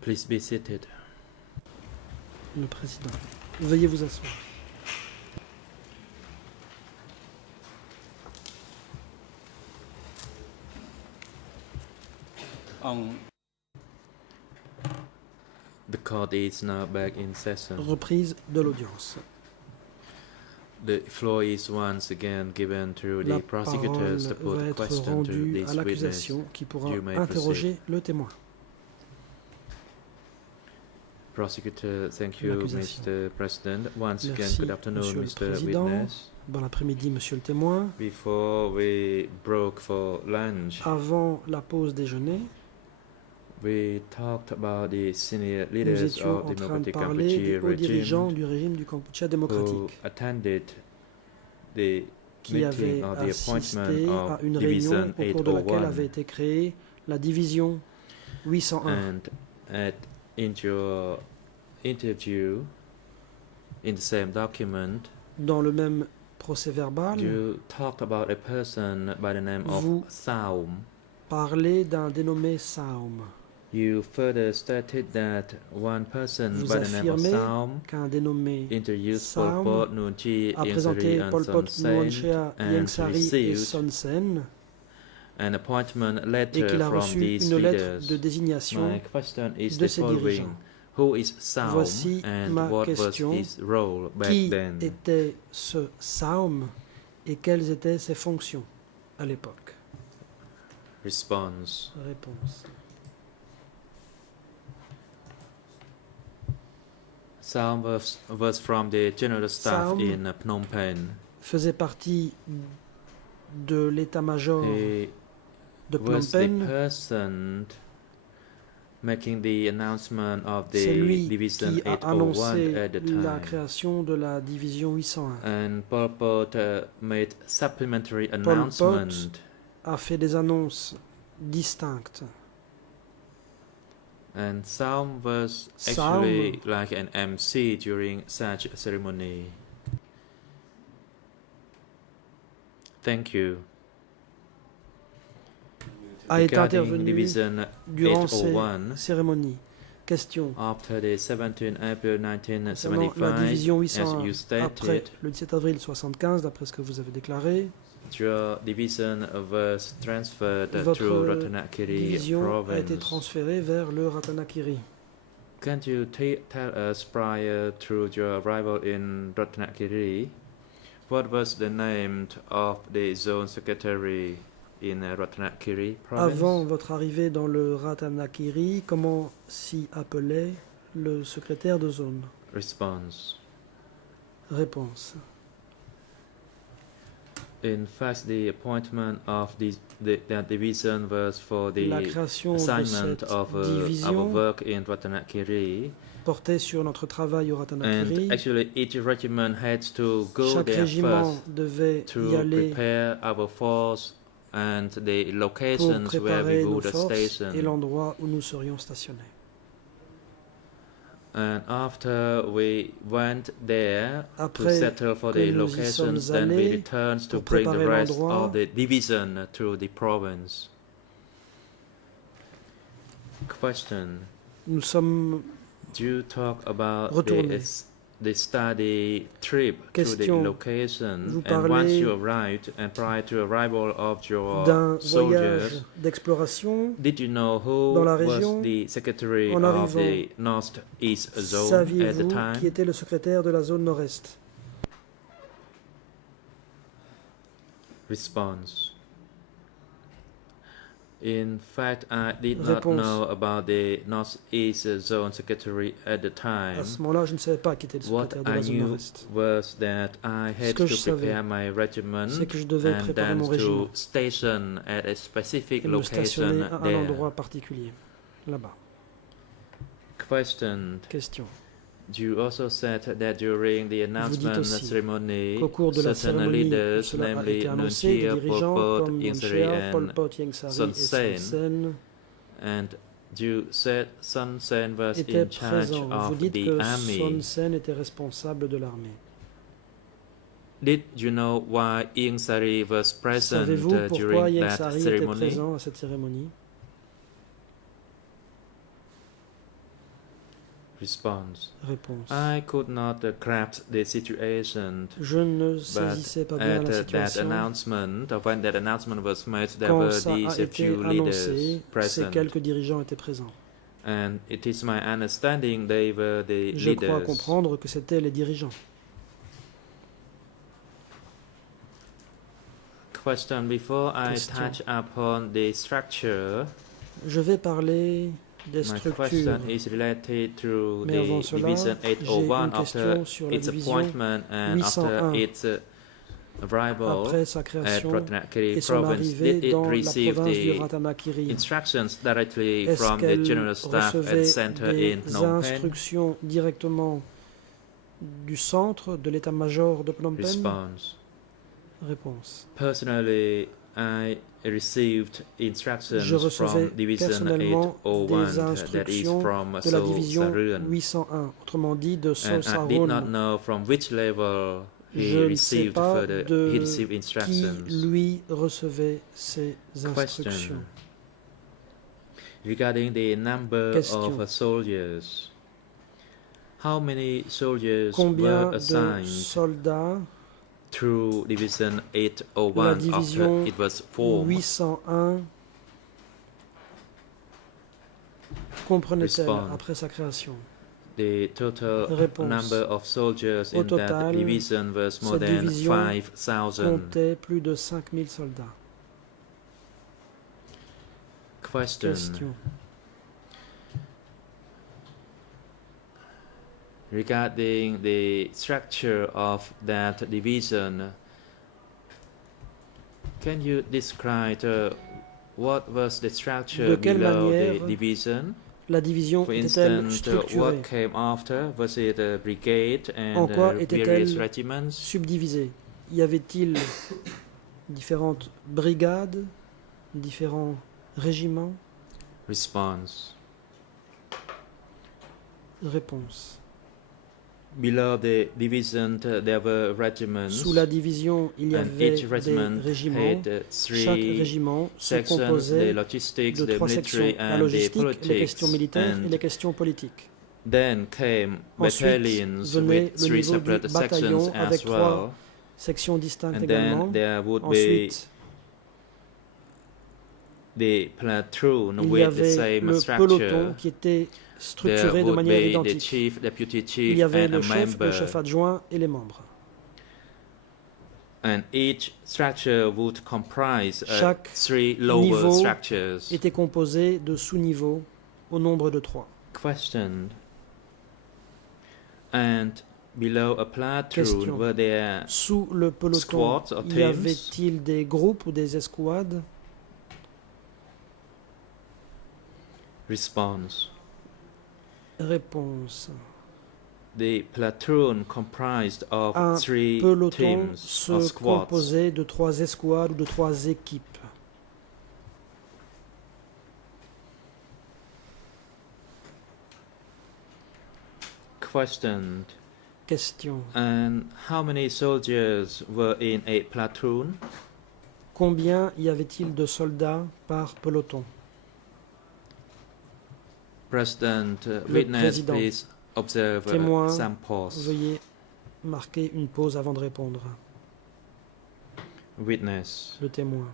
Please be seated. Le président. Veuillez vous asseoir. The court is now back in session. Reprise de l'audience. The floor is once again given to La the prosecutors to parole va put être question to rendue this à witness. l'accusation qui pourra You may interroger le témoin. Prosecutor, thank you, L'accusation. Mr. President. Once again, Merci, good afternoon, Monsieur le Mr. Président. Witness. Bon après-midi, Monsieur le témoin. Before we broke for lunch, Avant la pause déjeuner, we talked about the senior nous leaders étions of en the train de Democratic parler des Kampuchea hauts dirigeants regime du régime du Kampuchea who démocratique attended the qui avaient meeting of the assisté appointment à of une réunion Division au cours de laquelle avait 801. été créée la division 801. And in your interview, in the same document, Dans le même procès verbal, you talked about a person by the name of Vous- Saum. parlez d'un dénommé Saum, You further stated that one person Vous by the name of affirmez Saum qu'un dénommé introduced Saum Pol Pot, Nuon Chea, a Ieng présenté Sary, Pol and Pot, Son Nuon Sen Chea, Ieng and Sary et received Son Sen, an appointment et letter qu'il a from reçu these une lettre leaders. de désignation My question is de the ces following. dirigeants. Who is Saum Voici and ma what was question. his role back Qui then? était ce Saum et quelles étaient ses fonctions à l'époque? Response. Réponse. Saum was from the general staff Saum in Phnom Penh. Faisait partie de l'état-major He de Phnom was the Penh. person making the announcement of C'est the lui Division qui a 801 annoncé at the la time. création de la division 801. And Pol Pot made supplementary Pot announcement. A fait des annonces distinctes. And Saum was Saum actually like an MC during such a ceremony. Thank you. A été Regarding intervenu Division durant ces 801, cérémonies. Question. after the 17 April Concernant la 1975, division as 801, you après stated, le 17 avril 1975, d'après ce que vous avez déclaré, your division was transferred to votre Ratanakiri division a été province. transférée vers le Ratanakiri. Can you tell us prior to your arrival in Ratanakiri, what was the name of the zone secretary in Ratanakiri province? Avant votre arrivée dans le Ratanakiri, comment s'y appelait le secrétaire de zone? Response. Réponse. In fact, the appointment of that division was for the La création de assignment cette of our division work in Ratanakiri. portait sur notre travail au And Ratanakiri. actually, each regiment had to go Chaque there régiment first devait y to aller prepare our force and the pour locations where préparer we nos would forces et station. l'endroit où nous serions stationnés. And after we went there to Après settle for que the nous y locations, sommes then we allés returned to pour bring the préparer rest l'endroit, of the division to the province. Question. Nous sommes Do you talk about retournés. the study trip to the Question. location, Vous and once parlez you arrived and prior to arrival of your d'un voyage soldiers, d'exploration. did you know who dans la was région? the secretary En of the arrivant, North-East zone at the Saviez-vous qui time? était le secrétaire de la zone nord-est? Response. In fact, I did Réponse. not know about the North-East zone secretary at the À time. ce moment-là, je ne savais pas qui était le What secrétaire de I la zone knew nord-est. was that I had que to je savais, prepare my regiment c'est que je devais and préparer then mon régiment to station at a specific et me stationner location à un there. endroit particulier, là-bas. Question. Question. You also said that during the announcement aussi ceremony, Qu'au cours de la certain cérémonie, leaders, cela a namely été Nuon annoncé, des Chea, Pol dirigeants Pot, comme Ieng Nuon Sary, Chea, Pol and Pot, Ieng Sary Son et Son Sen, Sen and you said Son Sen was étaient in charge présents. Vous of dites the que army. Son Sen était responsable de l'armée. Did you know why Ieng Sary was present Savez-vous pourquoi during Ieng that Sary était ceremony? présent à cette cérémonie? Response. Réponse. I could not grasp the situation, Je ne but saisissais pas bien at la that situation. announcement, or when that announcement was made, there Quand were ça a these été few leaders annoncé, ces present. quelques dirigeants étaient présents. And it is my understanding they were the Je crois leaders. comprendre que c'étaient les dirigeants. Question. Before I Question. touch upon the structure, Je vais parler des my structures. question is related to Mais avant the cela, Division j'ai 801 une after question sur la its division appointment and 801. after its arrival Après sa at création Ratnakiri et son province. arrivée Did it dans la receive province du the Ratanakiri, instructions directly est-ce from the qu'elle General Staff and recevait Center des in Phnom Penh? instructions directement du centre de l'état-major de Phnom Penh? Response. Réponse. Personally, I received Je instructions recevais from Division personnellement 801, des that is instructions from de la Seoul division Sarun. 801, autrement dit de Seoul And I did not Sarun, know from which level he Je ne sais received pas further de he received qui instructions. lui recevait ces instructions. Question. Regarding the number Question. of soldiers, how many soldiers Combien were de assigned soldats through Division la 801 division after it was formed? 801 comprenait-elle Response. après sa création? The total Réponse. number of soldiers Au in that total, division was more cette than division 5,000. Comptait plus de 5000 soldats. Question. Question. Regarding the structure of that division, can you describe what was the structure De quelle below the manière division? La division For était-elle instance, structurée? what came after? Was it a brigade En and quoi various était-elle regiments? Subdivisée. Y avait-il différentes brigades, différents régiments? Response. Réponse. Below the division, there were regiments, Sous la division, il y and avait each des regiment régiments. had Chaque three régiment se sections: the composait logistics, de the trois sections, military, la and the logistique, les politics. questions militaires et les And questions politiques. then came Ensuite battalions venait with le three niveau du separate bataillon sections avec as trois well. sections distinctes And également. then there would be Ensuite, the platoon il y with the avait same le structure. peloton qui était There structuré de would manière be the identique. chief, deputy Il chief, y avait and a le member. chef adjoint et les membres. And each structure would comprise Chaque three lower niveau structures. était composé de sous-niveaux au nombre de 3. Question. And below a platoon, Question. were there Sous le peloton, squads or y teams? avait-il des groupes ou des escouades? Response. Réponse. The platoon comprised of Un three peloton teams or se squads. composait de 3 escouades ou de 3 équipes. Question. Question. And how many soldiers were in a platoon? Combien y avait-il de soldats par peloton? President, Le witness, président. please observe Témoin, some pause. Veuillez marquer une pause avant de répondre. Witness. Le témoin.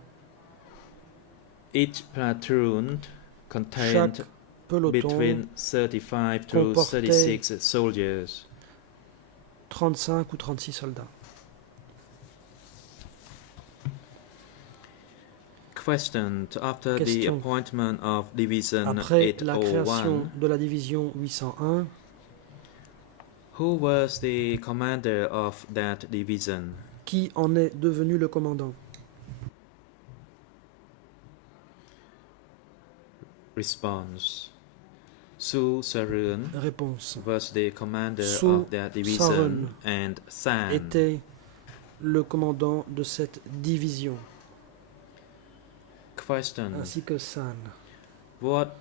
Each platoon contained Chaque peloton, between 35 to comportait 36 soldiers. 35 ou 36 soldats. Question. After the Question. appointment of Division Après la création 801, de la division 801, who was the commander of that division? qui en est devenu le commandant? Response. Su Sarun Réponse. was the commander Su of that division, Sarun and San Était le commandant de cette division, Question. ainsi que San. What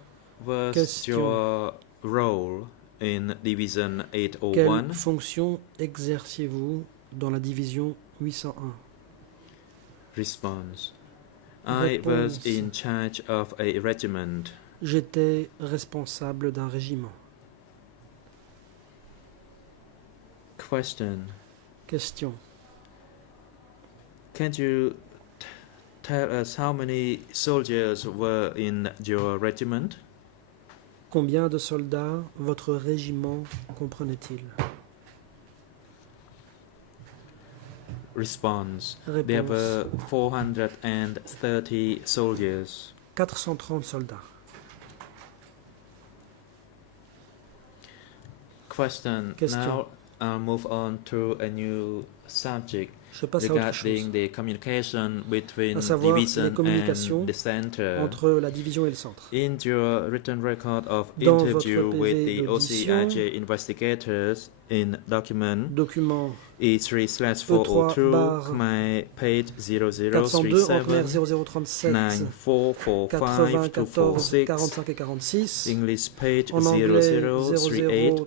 was Question. your role in Division Quelle 801? fonction exerciez-vous dans la division 801? Response. I was Réponse. in charge of a regiment. J'étais responsable d'un régiment. Question. Question. Can you tell us how many soldiers were in your regiment? Combien de soldats votre régiment comprenait-il? Response. Réponse. There were 430 soldiers. 430 soldats. Question. Question. Now I'll move on to a new subject Je passe à autre chose, regarding the communication between à savoir les division communications and the center. entre la division et le centre. In your written record of Dans interview votre with PV the d'audition, OCIJ investigators in document Document E3/402, E3 Khmer page 402 en Khmer 0037 0037 9445 to 94 46, 45 et 46, English page en anglais 0038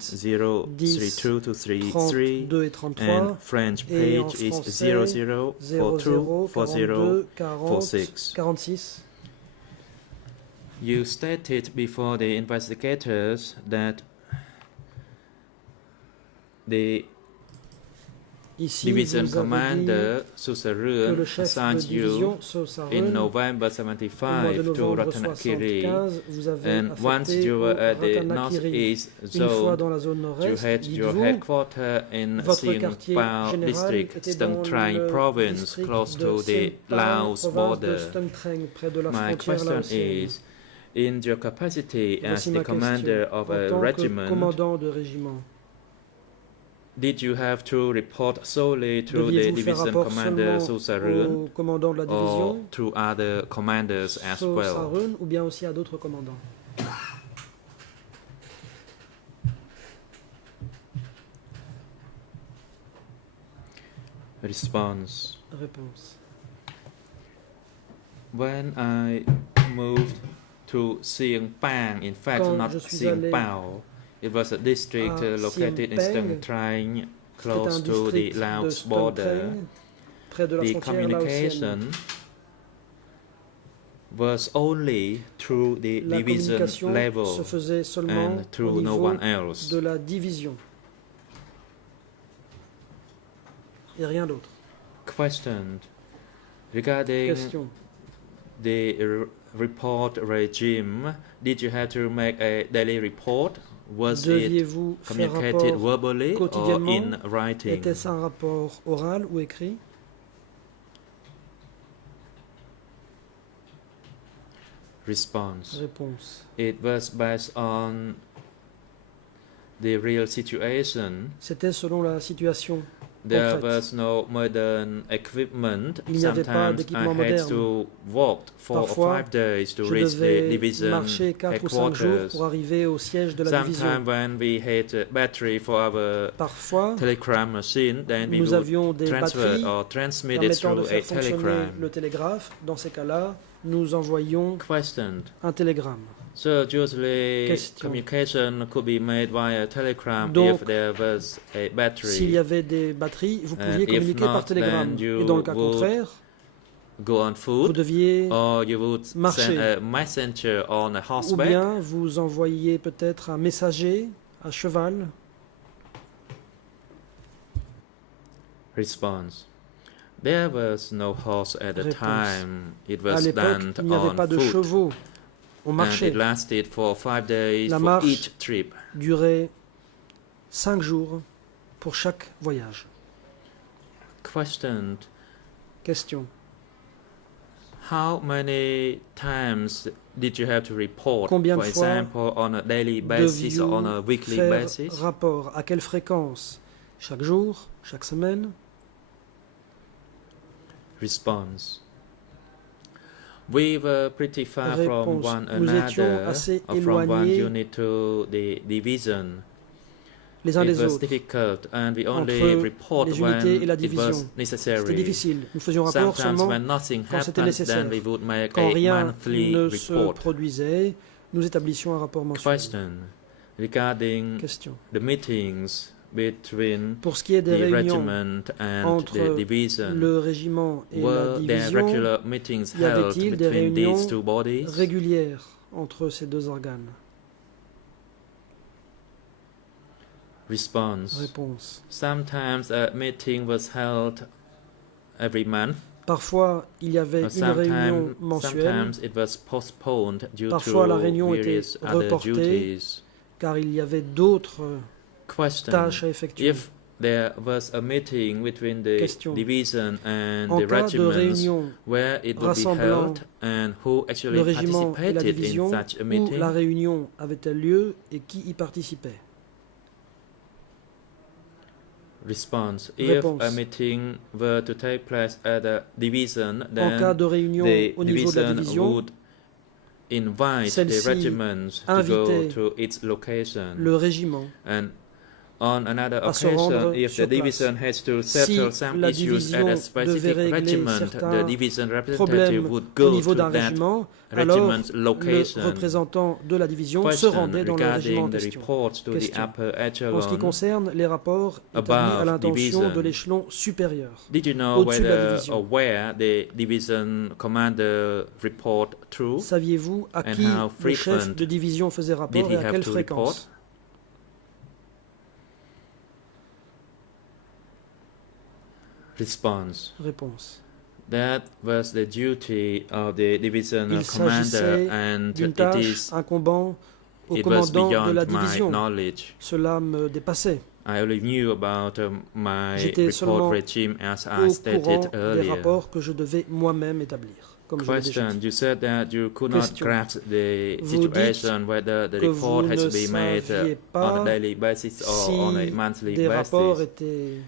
0038 1032 to 33, 32 et 33, and French et en page is français 0042 00 40 42 46. 40 46. You stated before the investigators that the Ici, division vous avez dit commander que Susarun le chef de assigned you division, in Sosarun, November au mois de 75 to novembre Ratanakiri, 75, vous avez and once affecté you au were at the Ratanakiri. northeast Une fois zone, dans la zone you nord-est, had your dites-vous, headquarters in votre quartier Siang Pao général district, était Stung dans Treng le province, district close de to the Siang Pao, Laos province de border. Stung Treng, près de la My frontière question laotienne. is, in your capacity as Voici the ma commander question. of En a tant que regiment, commandant de régiment, did you have to report solely to the deviez-vous faire division rapport commander seulement Susarun au commandant de la or division, to other commanders as well? Sosarun, ou bien aussi à d'autres commandants? Response. Réponse. When I moved to Siang Pang, in fact Quand not je suis Siang allé Pao, it was a district à located in Siang Stung Pang, Treng, C'est un close to the district de Laos Stung border. Treng, près de la The frontière laotienne. communication was only through the La division communication se level faisait seulement and au through no niveau one else. de la division et rien d'autre. Question regarding Question. the report regime, did you have to make a daily report? Was it Deviez-vous faire communicated rapport verbally or quotidiennement? in writing? Était-ce un rapport oral ou écrit? Response. Réponse. It was based on the real situation. C'était selon la situation. There Concrète. was no modern equipment. Il n'y avait pas Sometimes I d'équipement had moderne. to walk 4 or Parfois, 5 days to Je reach the devais division marcher 4 ou 5 jours headquarters. pour arriver au siège de la division. Sometimes when we had a battery for our Parfois, telegram machine, then we nous would avions des transfer batteries or transmit it permettant de through a faire fonctionner telegram. le télégraphe. Dans ces cas-là, nous envoyions Question. un télégramme. So usually Question. communication could be made via telegram Donc, if there was a S'il y battery. avait des batteries, vous And pouviez if communiquer not, par télégramme. then you Et dans le cas would contraire, Go on vous foot, deviez, or you would marcher. send a messenger on a ou horseback. bien vous envoyiez peut-être un messager à cheval. Response. There was no horse at the Réponse. time. It À was l'époque, done il n'y avait on pas de foot. chevaux. On And marchait. it lasted for 5 days La for marche each trip. Durait 5 jours pour chaque voyage. Question. Question. How many times did you have to report, Combien for de fois example, on a daily basis or on a Deviez-vous weekly faire basis? rapport? À quelle fréquence? Chaque jour? Chaque semaine? Response. We were pretty far from Réponse. one Nous étions another, assez or from one éloignés unit to the division. les uns It des was autres. difficult, and we only Entre report les when unités et la it division. was C'était necessary. difficile. Nous faisions rapport Sometimes seulement when nothing quand c'était happened, nécessaire. then we would make quand a rien monthly ne se report. produisait. Nous établissions un rapport mensuel. Question regarding Question. the meetings between Pour ce qui est des the réunions regiment and entre the division. le régiment et la Were there division, regular meetings y held avait-il des between these réunions two bodies? régulières entre ces deux organes? Response. Réponse. Sometimes a meeting was held every month. Parfois, il y avait une réunion mensuelle, Sometimes it was postponed due Parfois, la to réunion était various other reportée. duties. car il y avait d'autres Question. tâches à effectuer. If there was a meeting between the Question. division and En the cas de regiments réunion where it would be rassemblant held and who actually le régiment et la participated in division, such a où meeting, la réunion avait-elle lieu et qui y participait? response. Réponse. If a meeting were to take place at a division, En cas then de réunion the au niveau de la division division, would invite the celle-ci regiments to go invitait to its location. le régiment And on another à se occasion, rendre if sur the division place. has to settle Si some la issues at division a devait specific régler regiment, the certains division representative problèmes would au go niveau to d'un that régiment, alors regiment's le location. représentant de la division se Question rendait dans le régiment en regarding the question. reports to the Question. upper En ce qui echelon. concerne les rapports établis à Above l'intention division. de l'échelon supérieur, Did you know au-dessus de la whether division. or where the division commander report through? saviez-vous à And qui how le chef frequent de division faisait did rapport he et à have quelle to fréquence? Response. Réponse. That was the duty of the division Il commander, s'agissait and d'une it tâche incombant au it was commandant de beyond la my division. knowledge. Cela me dépassait. I only knew about my J'étais report seulement regime as I Au stated courant des earlier. rapports que je devais moi-même établir, comme je l'ai déjà Question. dit. You said that you could not Question. grasp the Vous situation whether the que report vous has ne to be made saviez on a pas daily basis or si on a monthly des rapports basis. étaient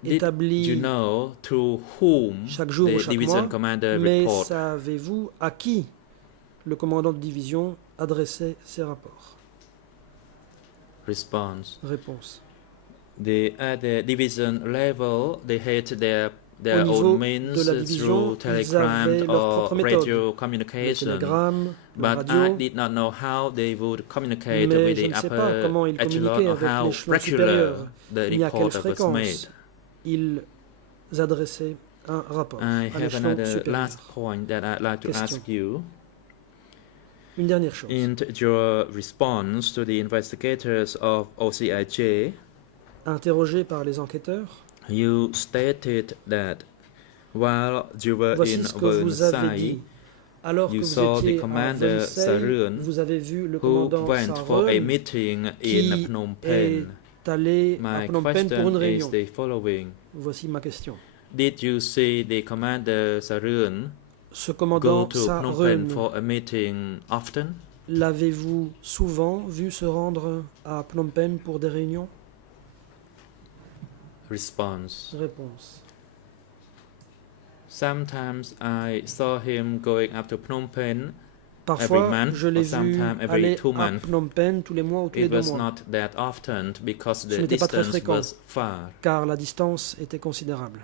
Did you établis know to whom chaque jour ou the chaque division mois, commander mais report? savez-vous à qui le commandant de division adressait ces rapports? Response. Réponse. At the division level, they had their Au niveau own de means la division, through ils avaient telegram leur or propre méthode. radio Le communication. télégramme, la But I radio, did not know how they would communicate mais with je the ne sais pas upper comment ils echelon communiquaient or avec how l'échelon regular supérieur, the ni à quelle report was made. fréquence ils adressaient un rapport I à have l'échelon another supérieur. last point that I'd like to Question. ask you. Une dernière chose. In your response to the investigators of OCIJ, Interrogé par les enquêteurs, you stated that while you were voici in ce que vous avez dit. Versailles, Alors que you vous saw the étiez à commander Versailles, Sarun, vous avez vu le who commandant went for a Sarun meeting in qui Phnom est Penh. allé à My Phnom Penh pour une question is réunion. the following. Voici ma question. Did you see the commander Sarun Ce go commandant to Phnom Penh Sarun, for a meeting often? l'avez-vous souvent vu se rendre à Phnom Penh pour des réunions? Response. Réponse. Sometimes I saw him going up to Phnom Penh. Parfois, month je l'ai or vu sometime every aller 2 à months. Phnom Penh tous les mois ou tous les It 2 was mois, not that often because Ce the n'était pas très distance fréquent. was far. car la distance était considérable.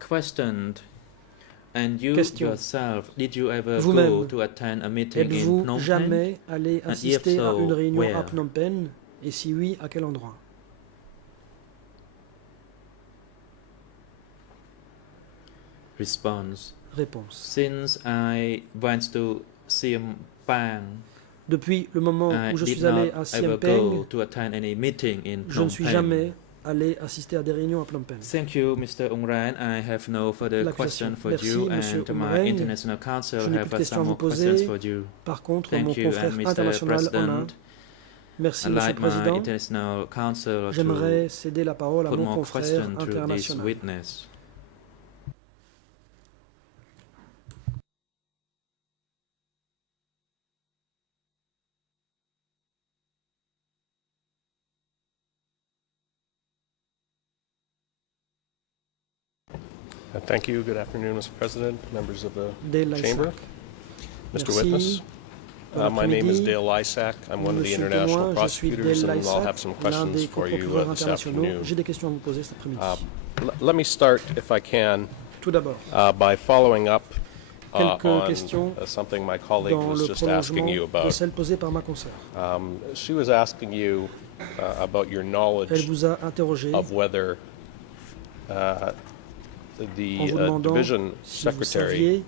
Questioned. And you Question. yourself, did you ever go Vous-même, to attend a meeting in Êtes-vous Phnom Penh? jamais allé And assister if à so, une réunion à where? Phnom Penh? Et si oui, à quel endroit? Response. Réponse. Since I went to Siam Pang, Depuis le moment I où je did suis allé not à Siem ever Peng, go to attend any meeting in je Phnom ne suis Penh. jamais allé assister à des réunions à Phnom Penh. Thank you, Mr. Ungran. I have no further L'accusation. question for Merci, you, Monsieur and my Ungren. international counsel Je n'ai have plus de questions à some vous more poser. questions for you. Par contre, Thank mon you, confrère and Mr. international en President, Inde, merci I'd Monsieur le like my Président, international counsel to j'aimerais céder la parole à put mon more confrère questions to this international. witness. Thank you. Good afternoon, Mr. President, members of the Dale Lysac. Chamber. Mr. Merci. Witness, Bon my name is après-midi. Dale Lysac. I'm one of the Monsieur le international témoin, je suis prosecutors, Dale and I'll have Lysac, some l'un questions des for you co-procureurs this internationaux. afternoon. J'ai des questions à vous poser cet après-midi. Let me start, if I can, Tout d'abord, by following up quelques on questions something my colleague dans was le just asking you prolongement de about. celle posée par ma consoeur. She was asking you about your Elle knowledge vous a interrogé of whether en the vous demandant division si vous secretary saviez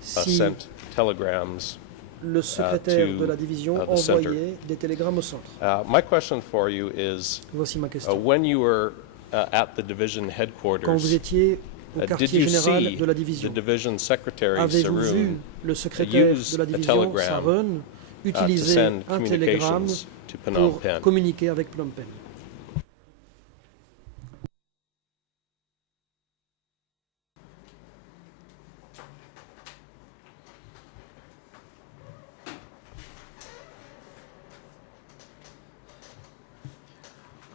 si sent telegrams le secrétaire de la division the center. envoyait des télégrammes au centre. My question for you is, Voici ma question. when you were at the division Quand vous headquarters, étiez au did quartier you général see de la the division, division secretary, avez-vous vu Saroon, le secrétaire use de la a division, telegram, Sarun, to utiliser send un télégramme communications to Phnom pour Penh? communiquer avec Phnom Penh?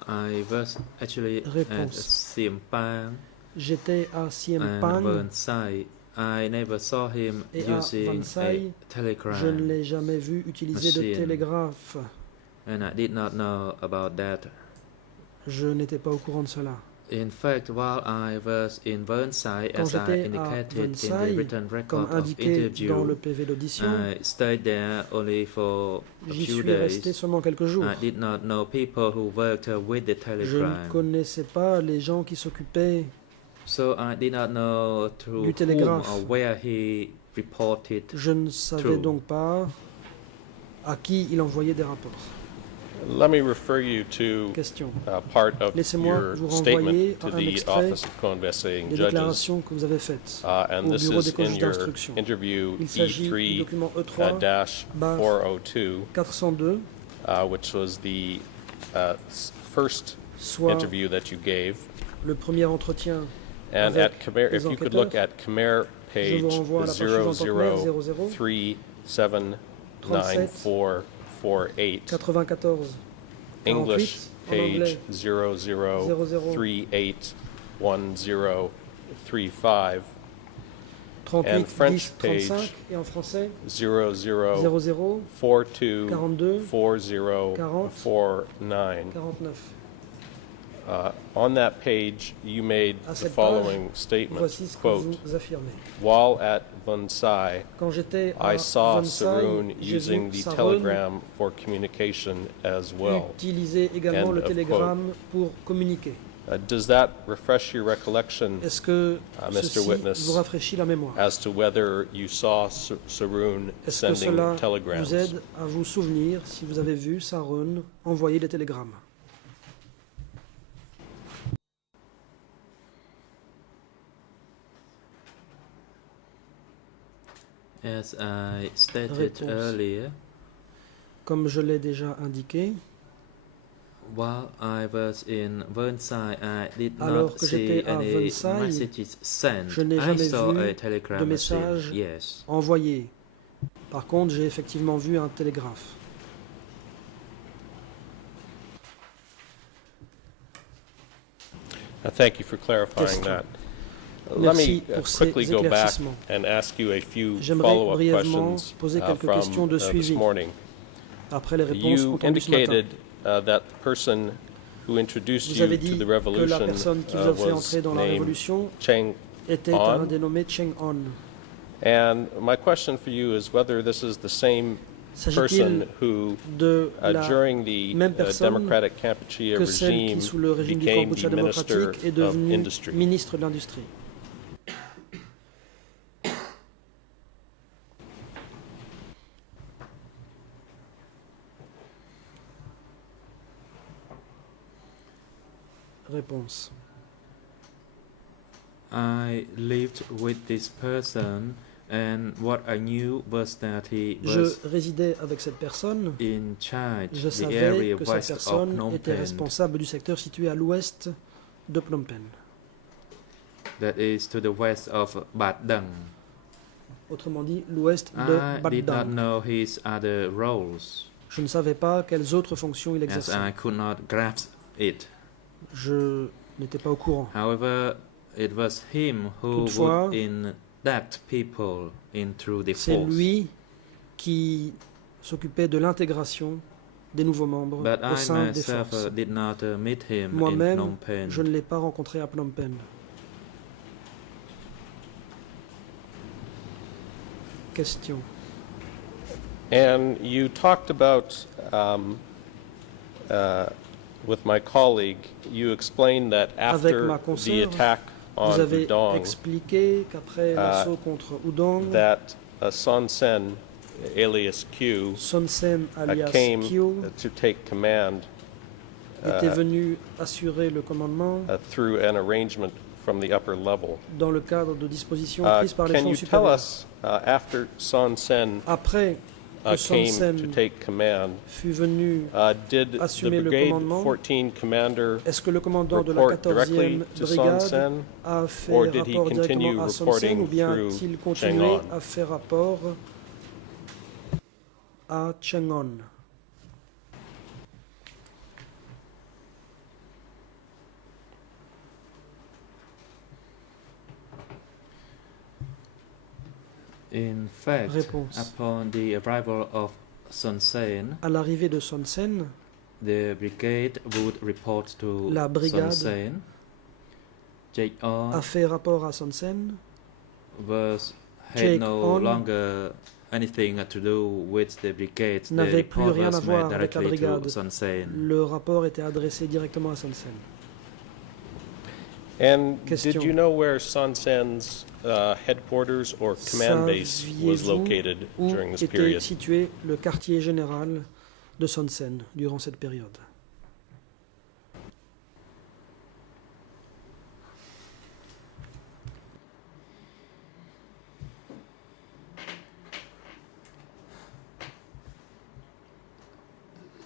I was actually at Réponse. Siempang J'étais à Siem and Pang Versailles. I never saw him et à using a Versailles, je ne telegram, l'ai jamais vu utiliser de machine. télégraphe. and I did not know about that. Je n'étais pas au courant de cela. In fact, while I was in Versailles, Quand as I j'étais à indicated in the Versailles, written comme record of indiqué dans le interview, PV d'audition, I stayed there only for a j'y few suis resté days. seulement quelques jours. I did not know people who worked with the Je ne telegram, connaissais pas les gens qui s'occupaient so I did not know through du whom télégraphe. or where he reported. Je ne savais True. donc pas à qui il envoyait des rapports. Let me refer you to Question. part of Laissez-moi your vous statement renvoyer to à un the extrait Office of Co-Investigating Des Judges, déclarations que vous avez faites. and au this bureau is des in juges your d'instruction. interview Il s'agit du document E3 E3-402, 402, which was the first soit interview that you gave. le premier entretien. And Avec at Khmer, les if you could look enquêteurs, at Khmer je vous page renvoie à la page suivante en Khmer, 00379448, 94 English 48, en anglais page 00381035, 38 And French 10 35 page et en français 00424049. 49. On that page, you made À the cette following statement, Voici ce que quote, vous affirmez. while at Vonsai, Quand j'étais à I saw Versailles, Saroon j'ai using vu the Sarun telegram for communication as well. utiliser également End le of télégramme pour communiquer. Does that refresh your recollection Est-ce que Mr. ceci Witness, vous rafraîchit la mémoire? as to whether you saw Saroon Est-ce que sending cela telegrams? vous aide à vous souvenir si vous avez vu Sarun envoyer des télégrammes? As I stated Réponse. earlier, Comme je l'ai déjà indiqué, while I was in Versailles, I did Alors not que see j'étais à any Versailles, messages sent. je n'ai I jamais saw vu a telegram de machine, message yes. envoyé. Par contre, j'ai effectivement vu un télégraphe. Thank you for clarifying Question. that. Let Merci me pour ces quickly go back éclaircissements. and ask you a few J'aimerais follow-up brièvement questions poser quelques questions from de this suivi morning. après les réponses You entendues ce matin. indicated that the person who introduced Vous you avez to dit the que la revolution personne qui vous a fait was entrer dans la named Révolution Cheng était On. un dénommé Cheng On. And my question for you is whether this is the same person S'agit-il who, de la during the même personne Democratic Kampuchea que celle regime, qui, sous le régime du became Kampuchea the Minister démocratique, est of devenue Industry? ministre de l'Industrie? Réponse. I lived with this person, and what I knew was that he Je was résidais avec cette personne. in charge Je the savais area que cette west of personne Phnom était Penh, responsable du secteur situé à l'ouest de Phnom Penh. that is to the west of Bat Dang. Autrement dit, l'ouest de I did not Bat Dang. know his other roles, Je ne savais pas quelles autres fonctions il as exerçait. I could not grasp it. Je n'étais pas au courant. However, it was him who Toutefois, would induct people into the C'est force. lui qui s'occupait de l'intégration des nouveaux membres But au I sein des myself forces. did not meet him in Moi-même, Phnom Penh. je ne l'ai pas rencontré à Phnom Penh. Question. And you talked about, with my colleague, you explained that Avec after ma the consoeur, attack Vous on avez Pudong, expliqué qu'après l'assaut contre Udong, that Son Sen alias Q, Son Sen, alias came Kyo, to take command était venu assurer le commandement through an arrangement from the upper level. dans le cadre de dispositions prises par Can l'échelon you tell supérieur. us, after Son Sen Après que Son came to Sen take command, fut venu, did the assumer le Brigade commandement, 14 commander est-ce que le commandant de la report directly 14e to Son brigade Sen, a fait or did he rapport continue directement à Son Sen reporting ou bien through a-t-il continué Chang'an? à faire rapport à Chang'an? In fact, Réponse. upon the arrival of Son Sen, À l'arrivée de Son Sen, the brigade would report to La Son brigade Sen. Jae-on a fait rapport à Son Sen. had Jae-on no longer anything to do with the brigade. The n'avait plus report rien à was made voir avec la directly to brigade. Son Sen. Le rapport était adressé directement à Son Sen. And Question. did you know where Son Sen's headquarters or command base was Saviez-vous located où during this était period? situé le quartier général de Son Sen durant cette période?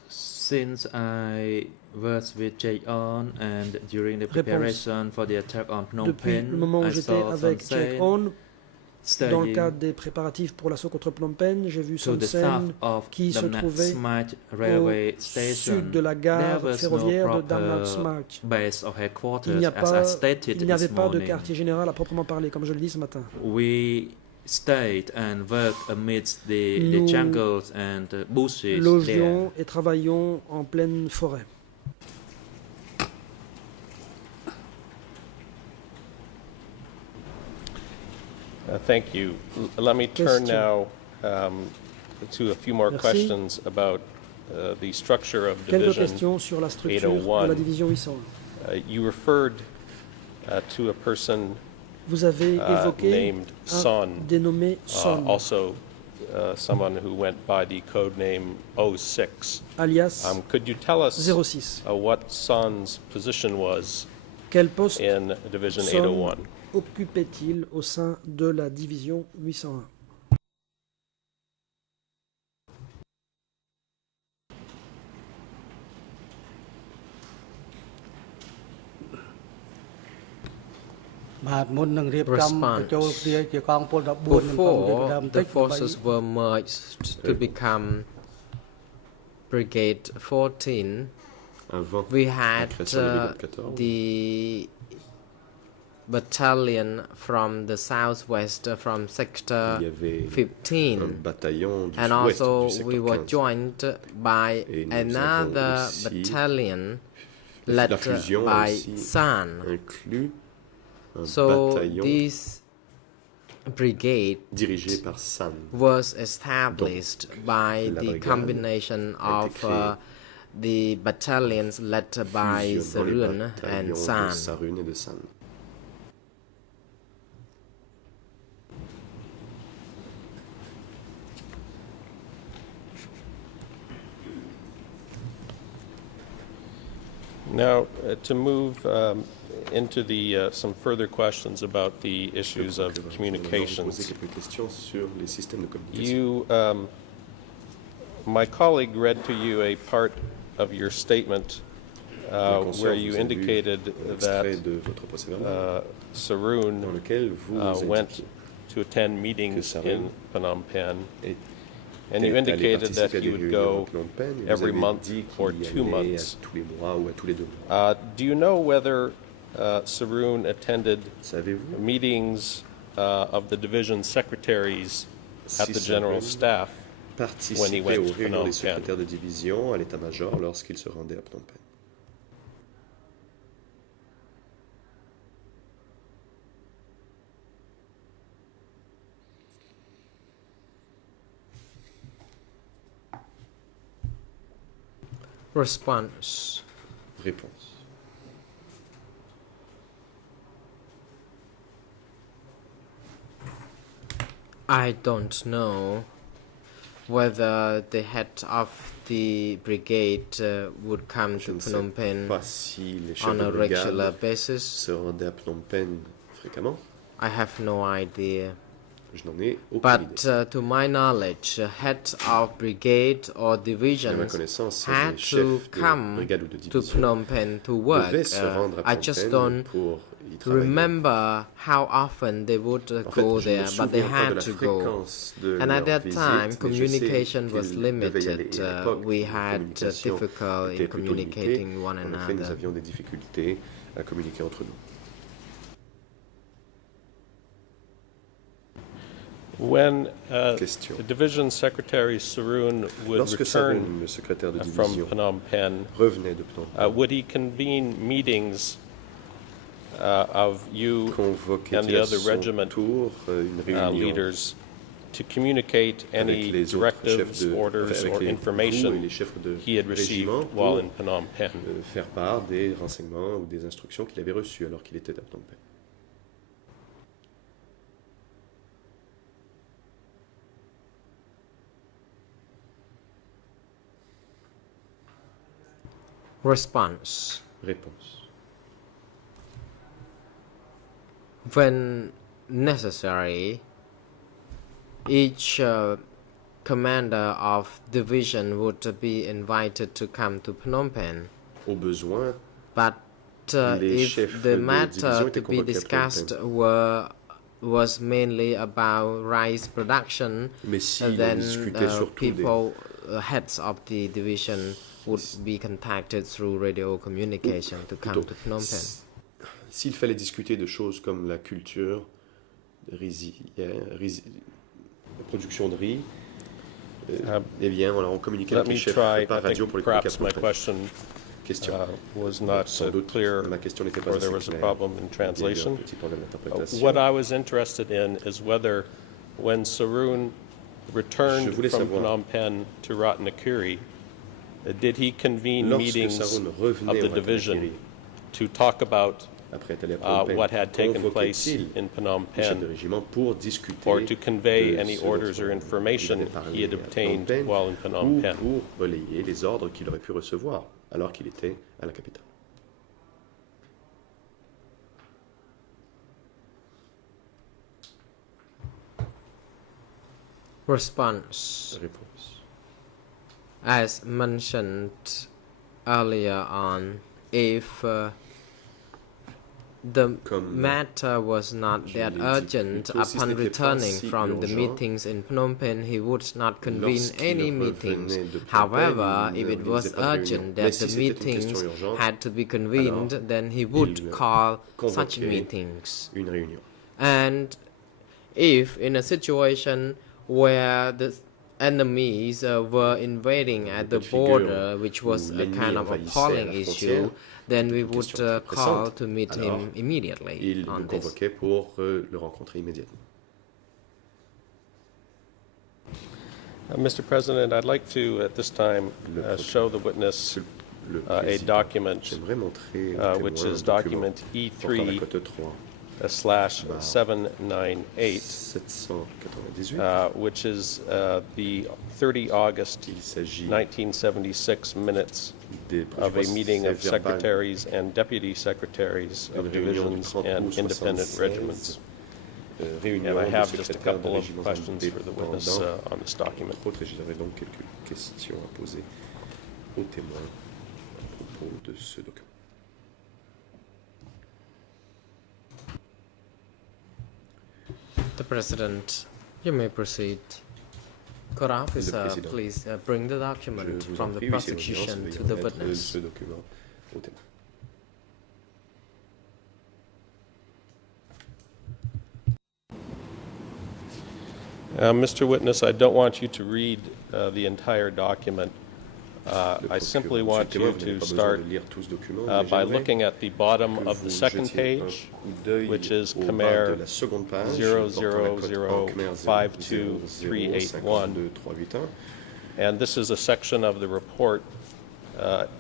Since I was with Jae-on and during the preparation for the attack on Phnom Depuis Penh, le moment où I j'étais saw Son avec Sen Jae-on, dans le studying cadre des préparatifs pour l'assaut contre Phnom Penh, j'ai vu to Son the Sen south of qui se Dam trouvait Smart Railway au Station. sud de la There gare was ferroviaire no de Dam proper Smart. base or Il headquarters, n'y as I stated il n'y avait this pas de morning. quartier général à proprement parler, comme je le dis ce matin. We stayed and worked amidst the Nous jungles and bushes there. Logions et travaillions en pleine forêt. Thank you. Let me turn Question. now to a few more Merci. questions about the structure of Quelques Division. questions sur la structure de 801. la division 801. You referred to a person Vous avez évoqué named un Son, dénommé Son, also someone who went by the code name 06. alias Could you tell us 06. what Son's position was Quel poste in Division Son 801? occupait-il au sein de la division 801? Response. Before the forces were merged to become Brigade 14, Avant we la had création de la Brigade 14, the battalion from the southwest, from il sector y avait un 15, bataillon du and sud-ouest also du we secteur were 15. joined by Et nous another avons aussi battalion la led fusion a by aussi San. inclus un So bataillon this brigade dirigé par San. was established by la the brigade combination a été of créée, the battalions led by fusionnant les Sarun bataillons and de San. Sarun et de San. Now, to move into the some further questions about the issues of Je vais poser communications. quelques questions sur les systèmes de communication. You, my colleague read to you a part of your statement Le conscient, where vous you avez indicated lu un extrait that de votre procès-verbal Sarun dans lequel vous went indiquez to attend meetings Sarun in Phnom Penh, et and you est allé indicated that participer à he des would réunions go à Phnom Penh, et vous every avez month dit or qu'il y 2 allait months. à tous les mois ou à tous les 2 mois. Do you know whether Sarun attended Savez-vous meetings of the division secretaries at si the general Sarun staff when he participait went aux to réunions des Phnom Penh? secrétaires de division à l'état-major lorsqu'il se rendait à Phnom Penh? Response. Réponse. I don't know. whether the head of the brigade would come Je to ne sais Phnom Penh pas si les chefs on de a regular brigade basis. se rendaient à Phnom Penh fréquemment. I have no idea. Je n'en ai aucune But idée. to my knowledge, head of brigade or À ma divisions connaissance, had les to chefs de come brigade ou de to division Phnom Penh to work. devaient se rendre à I Phnom just Penh don't pour y travailler. remember how often they would En fait, go je me there, but they souviens pas de had la to go. fréquence de And at leur that visite, time, mais je sais communication was qu'ils devaient y aller. limited. Et à l'époque, We la had communication difficulty était in plutôt limitée. communicating one En effet, nous another. avions des difficultés à communiquer entre nous. When Question. the division secretary Saroon would Lorsque return Saroun, le secrétaire de from division, Phnom Penh, revenait de Phnom Penh, would he convene meetings of you and convoquait-il the à other son regiment tour une réunion leaders to communicate avec any les autres chefs directives, de, orders, avec or les, vous et information les chefs de he had received régiment while pour in Phnom Penh? faire part des renseignements ou des instructions qu'il avait reçues alors qu'il était à Phnom Penh. Response. Réponse. When necessary, each commander of division would be invited to come to Phnom Penh. Au besoin, But Les if chefs the de matter division to étaient be convoqués à Phnom discussed Penh. was mainly about rice production, mais si l'on then discutait surtout des, people, heads of the division would be contacted through radio communication to come plutôt, to Phnom Penh. s'il fallait discuter de choses comme la culture rizière, la production de riz, eh bien, on communiquait Let avec les me chefs try. par I radio pour think les communiquer à perhaps Phnom my Penh. question Question. was not Sans doute, clear, ma question n'était pas or assez there was a claire. problem in Il y a eu un translation. petit problème d'interprétation. What I was interested in is whether, when Saroon Je returned voulais from savoir, Phnom Penh to Ratnakiri, did he convene lorsque meetings Saroun of revenait the au division Ratanakiri, to talk about après être allé à Phnom Penh, what had taken place convoquait-il in Phnom les chefs de Penh, régiment pour discuter or to convey de any ce dont orders or il information avait parlé he had à Phnom obtained Penh, while in Phnom ou Penh? pour relayer les ordres qu'il aurait pu recevoir alors qu'il était à la capitale. Response. Réponse. As mentioned earlier on, if the Comme matter was not je that l'ai dit urgent, plus tôt, si ce upon n'était pas returning si from the urgent, meetings in Phnom Penh, he would not convene lorsqu'il any revenait meetings. de Phnom Penh, However, il if it was n'organisait pas de réunion. urgent Mais that si the c'était une question meetings urgente, had to be convened, alors then he would il call such convoquait meetings. une réunion. And if in a situation where the enemies were invading at the Cas de figure border, which was où a l'ennemi kind of envahissait appalling la issue, frontière, then we une would question très call pressante, to meet alors him immediately Il nous on this. convoquait pour le rencontrer immédiatement. Mr. President, I'd like to, at this time, show the witness Le a président, document j'aimerais montrer au témoin which un is document document portant la cote 3 E3/798, 798. which is the 30 August Il s'agit 1976 minutes des of a meeting of procès-verbal secretaries and deputy secretaries of d'une réunion du divisions 30 and août independent 76, regiments. réunion And I des have just a secrétaires de couple of régiments questions for the witness indépendants. on this document. Entre autres, j'aurais donc quelques questions à poser aux témoins à propos de ce document. The President, you may proceed. Court officer, Président. please bring the Je document vous en from the prie, huissier d'audience, prosecution veuillez to the remettre witness. ce document au témoin. Mr. Witness, I don't want you to read the entire document. Le I simply procureur, want monsieur le témoin, you vous n'avez to pas besoin start de lire tout ce document, by mais j'aimerais looking at the bottom que of the vous second jetiez un page, coup d'œil which is au bas Khmer de la seconde page, portant la cote en Khmer 00052-381. 00052-381. And this is a section of the report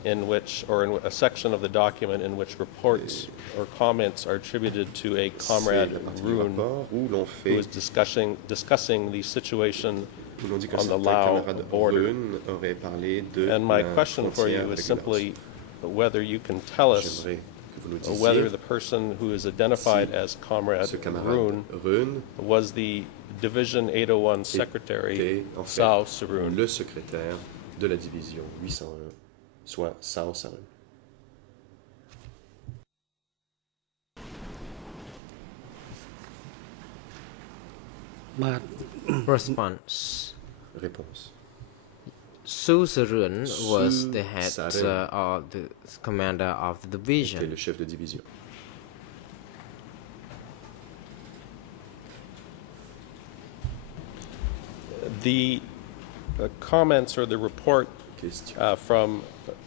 in which, or in a section of the document in which reports or comments are attributed to a C'est comrade la partie du Roon, rapport où l'on who fait is discussing the situation Ils m'ont dit que on the certains Lao camarades border. Rune auraient parlé de And my la question for frontière you avec is le Laos. simply whether you can tell us J'aimerais que vous nous whether disiez the person who is identified si as Comrade ce camarade Rune Rune was the Division 801 Secretary était en Sao fait Sarun. le secrétaire de la division 801, soit Sao Sarun. Response. Réponse. Su Sarun was Su the head Sarun. or the commander of the Était division. le chef de division. The comments or the report Question. from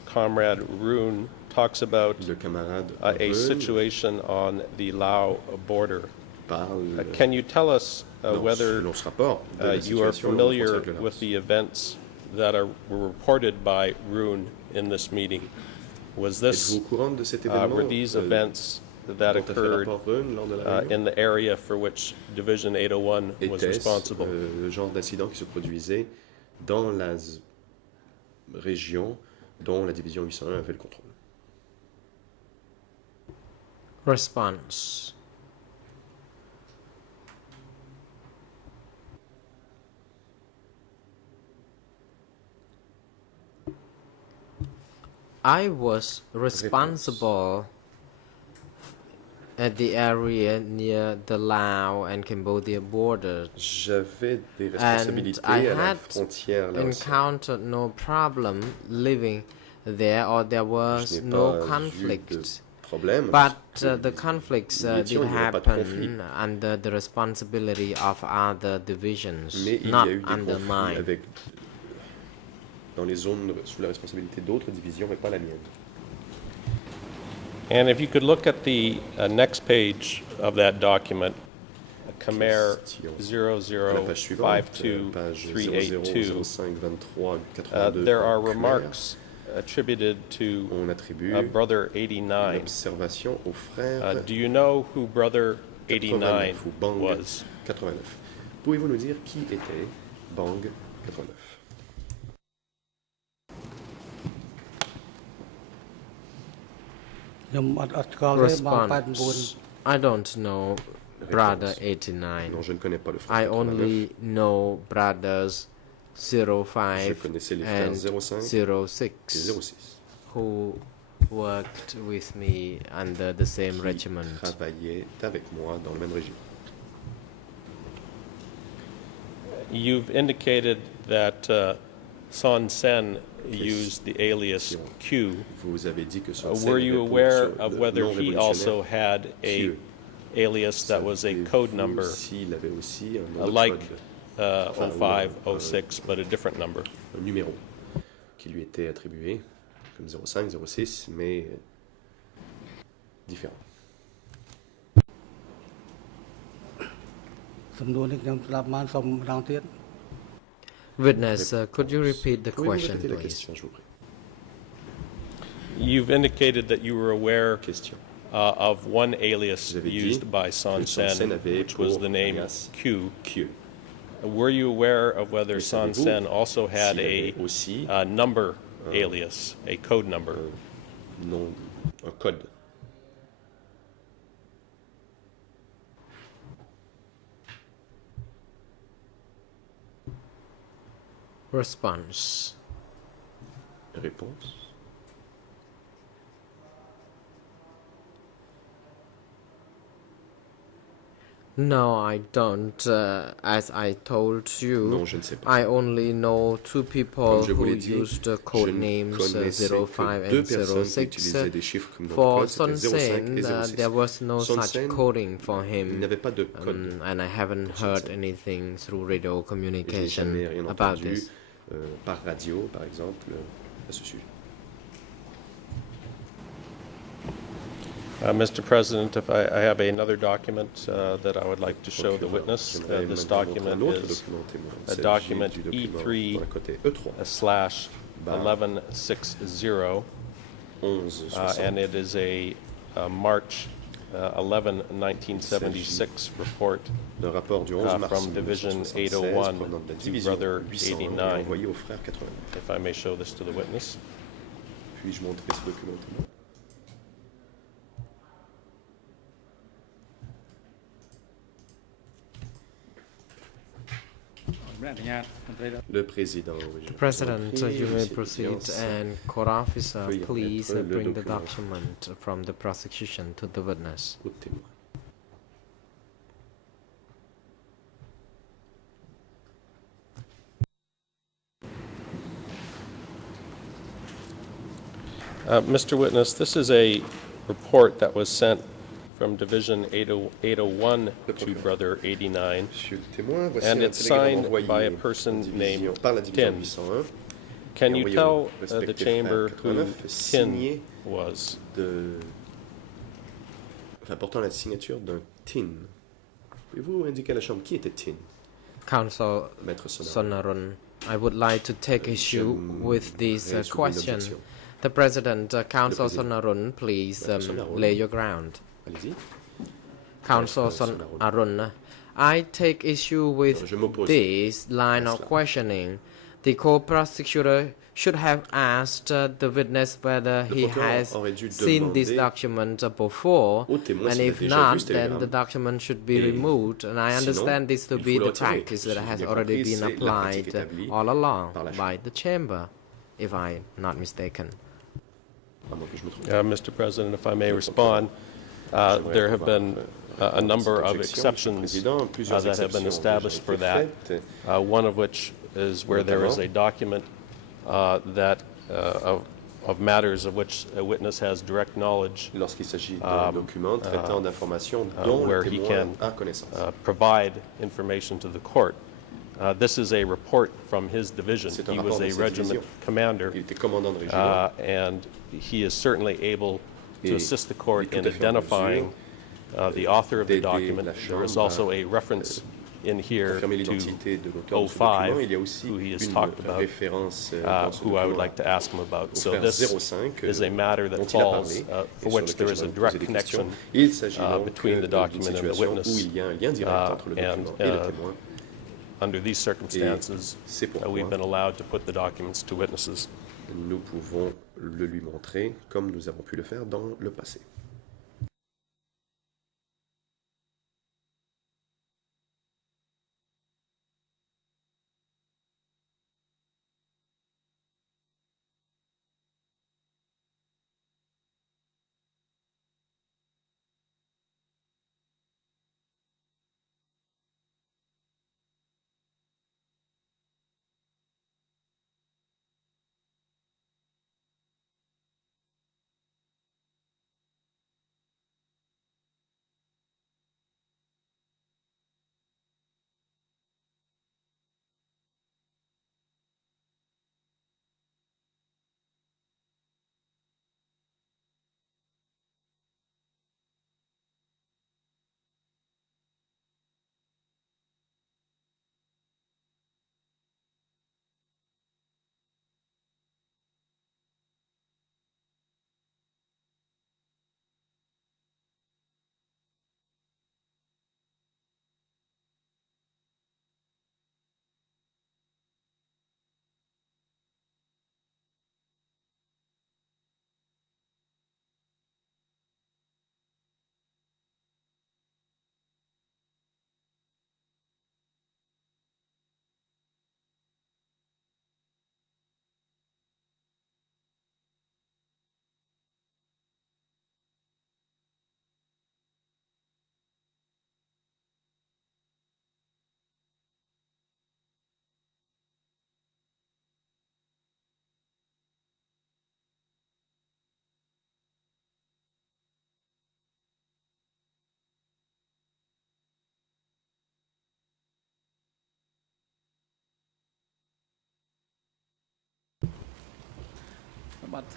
Comrade Rune talks about Le camarade a Rune situation on the Lao border. parle Can you tell us whether selon ce rapport de la you are situation aux familiar frontières avec le with Laos. the events that were reported by Rune in this meeting? Was this, Êtes-vous au courant de cet événement were these events that dont a fait occurred rapport Rune lors de la réunion? in the area for which Division 801 was Était-ce responsible? le genre d'incident qui se produisait dans la région dont la division 801 avait le contrôle? Response. I was responsible at the area near the Lao and Cambodia border. J'avais des And responsabilités I à la had frontière laotienne. encountered no problem living there, or there Je was n'ai no pas eu de conflict. problème. But parce que the conflicts nous étions, did il n'y avait pas de conflit. happen under the responsibility of other divisions, Mais il y not a eu des under conflits mine. avec, dans les zones sous la responsabilité d'autres divisions, mais pas la mienne. And if you could look at the next page of that document, Khmer La page suivante, page 0052382, 00052382, there are Khmer, remarks attributed to on attribue Brother une 89. observation au frère Do you know who Brother 89 89 ou Bang was? 89. Pouvez-vous nous dire qui était Bang 89? Response. I don't know brother Réponse. 89. Non, je ne connais pas le frère I 89. only know brothers Je 05 connaissais les frères and 05 et 06 06 who worked with me under the same qui regiment. travaillaient avec moi dans le même régime. You've indicated that Son Sen used the alias Q. Vous avez dit que son Were you aware sur of le whether nom he also révolutionnaire had a Q. alias that was a code number S'il avait aussi un nom de like code, 05, 06, but a different number? un numéro qui lui était attribué comme 05, 06, mais différent. សំណួរនេះខ្ញុំស្ដាប់បានសូមម្ដងទៀត Witness, could you repeat the Pouvez-vous question, répéter la please? question, je vous prie? You've indicated that you were aware Question. of one alias Vous avez dit used by Son que Son Sen Sen, avait which was pour the name alias Q. Q. Were you aware of whether Mais Son savez-vous Sen also had s'il a avait aussi number alias, a code number? non, un code? Response. Réponse. No, I don't. As I told you, Non, je ne sais pas. I only know two people Comme je vous who l'ai dit, used je code ne names connaissais 05 que deux and personnes qui 06. utilisaient des chiffres comme nom de For code, Son c'était 05 Sen, et 06. there was no Son such Sen, coding for Il him, n'avait pas de code. and I haven't pour Son heard Sen. anything through radio J'ai communication jamais rien about entendu this. par radio, par exemple, à ce sujet. Mr. President, if I have another document that I would like to show the witness. J'aimerais This maintenant montrer document un autre is document témoin. Il a s'agit document du document E3 pour un côté E3, /1160, 1160, and it is a March 11/1976 report d'un rapport du 11 mars from Division 1976 801 provenant de la to division Brother 801 et 89. envoyé au frère 89. If I may show this to the witness. Puis-je montrer ce document au témoin? Le président. Oui, The President, je you may Monsieur le proceed, Président, and court officer, Veuillez please remettre le bring the document. document from the prosecution to the witness. au témoin. Mr. Witness, this is a report that was sent from Division 801 to Brother 89, Monsieur le témoin, voici and un it's télégramme signed envoyé by a en person division named par la division Tin. 801 Can et you envoyé tell au the respectif chamber frère who 89, Tin signé was? enfin, portant la signature d'un TIN. Pouvez-vous indiquer à la Chambre qui était TIN, Counsel Maître Sonaron? Sonaron, I would like to take issue with this J'aimerais soulever une question. objection. The President, Counsel Président. Sonaron, please Maître Sonaron. lay your ground. Allez-y. Counsel Sonaron. Sonaron, I take issue with Je m'oppose this line à of cela. questioning. The co-prosecutor should have asked the witness whether Le he procureur has aurait dû seen this demander document before, au témoin and s'il a if déjà vu not, ce then the télégramme. document should be Et removed. And I sinon, understand this to il be faut le the retirer. practice Si that j'ai has bien already compris, been c'est la pratique applied établie all along par la by the chamber, if I'm not mistaken. À moins que je me trompe. Mr. President, if I may respond, there have been a number of exceptions that have been established for that, one of which is where there is a document of matters of which a witness has direct knowledge, Lorsqu'il s'agit d'un document traitant d'informations dont where le he témoin can a connaissance. provide information to the court. This is a report from his division. C'est un He rapport was de a sa regiment division. commander, Il était commandant de régiment. and he is certainly able to Et assist the court il est in tout à fait en identifying the author of the d'aider document. la There is Chambre also a reference in here confirmer to l'identité de l'auteur de ce 05, document. Il y a aussi who he has une talked about, référence dans ce who I would document like to ask him about. au So frère this 05 is a matter dont that il a falls, parlé, for et sur which lequel there is a j'aimerais direct poser des questions. connection Il s'agit donc between the d'une document and the situation witness. où il y a un lien direct entre le and, document et le témoin. Under these circumstances, c'est pourquoi we've been allowed to put the documents to witnesses. Nous pouvons le lui montrer comme nous avons pu le faire dans le passé.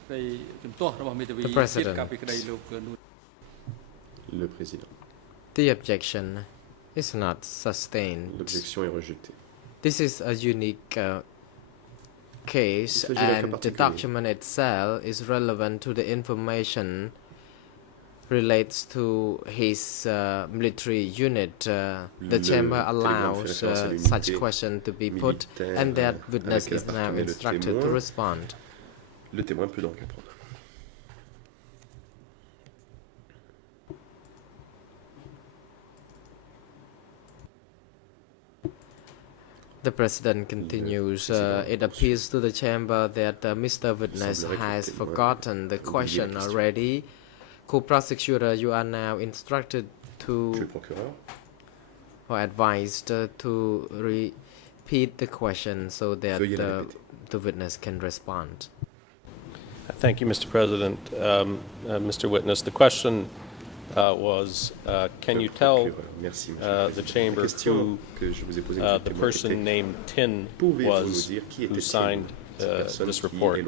The President. Le président. The objection is not sustained. L'objection est rejetée. This is a unique case, Il s'agit d'un cas and the particulier. document itself is relevant to the information relates to his military unit, the chamber allows such question to be put, and that witness is now instructed to respond. Le témoin peut donc répondre. The President continues, it appears to the chamber that Mr. Witness has forgotten the question already. Co-prosecutor, you are now instructed to or advised to repeat the question so that the witness can respond. Thank you, Mr. President. Mr. Witness, the question was, can you tell the chamber who the person named Tin was who signed this report?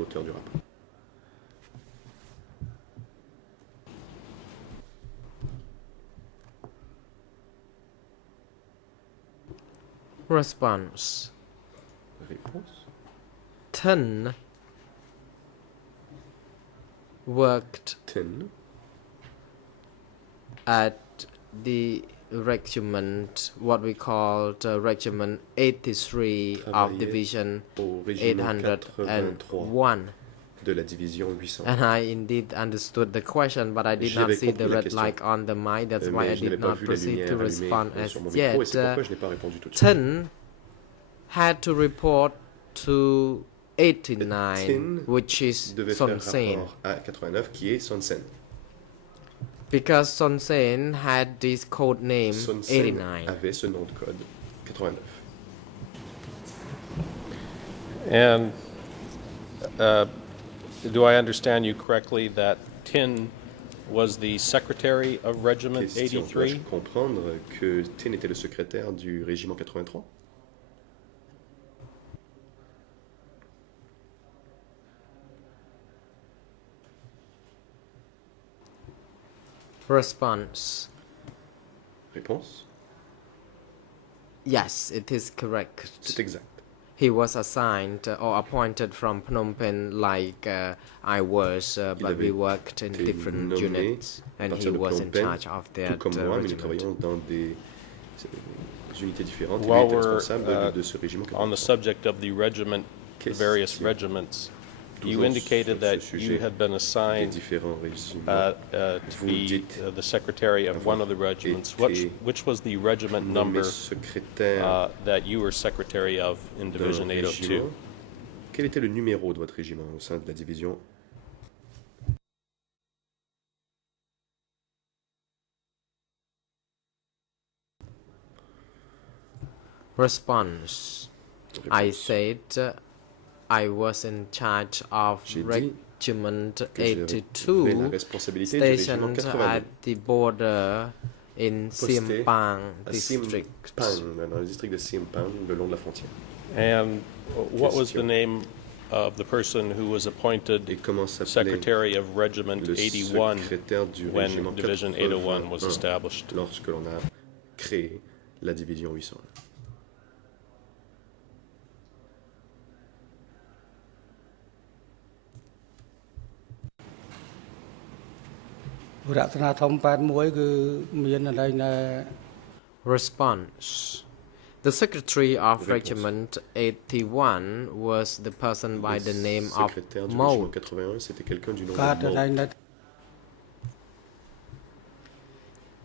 Response. Tin worked at the regiment, what we call Regiment 83 of Division 801. De la division 800. And I indeed understood the question, but I did not see the red light on the mic. That's why I did not proceed to respond as yet. Tin had to report to 89, which is Son Sen. Because Son Sen had this code name 89. Avait ce nom de code 89. And do I understand you correctly that Tin was the secretary of Regiment 83? Dois-je comprendre que Tin était le secrétaire du régiment 83? Response. Réponse. Yes, it is correct. C'est exact. He was assigned or appointed from Phnom Penh like I was, but we worked in different units, and he was in charge of that regiment. While we're on the subject of the regiment, the various regiments, you indicated that you had been assigned to be the secretary of one of the regiments. Which was the regiment number that you were secretary of in Division 802? Quel était le numéro de votre régiment au sein de la division? Response. I said I was in charge of Regiment 82, stationed at the border in Siempang district. Dans le district de Siempang, le long de la frontière. And what was the name of the person who was appointed Secretary of Regiment 81 when Division 801 was established? Lorsque l'on a créé la division 801. Response. The secretary of Regiment 81 was the person by the name of Mo.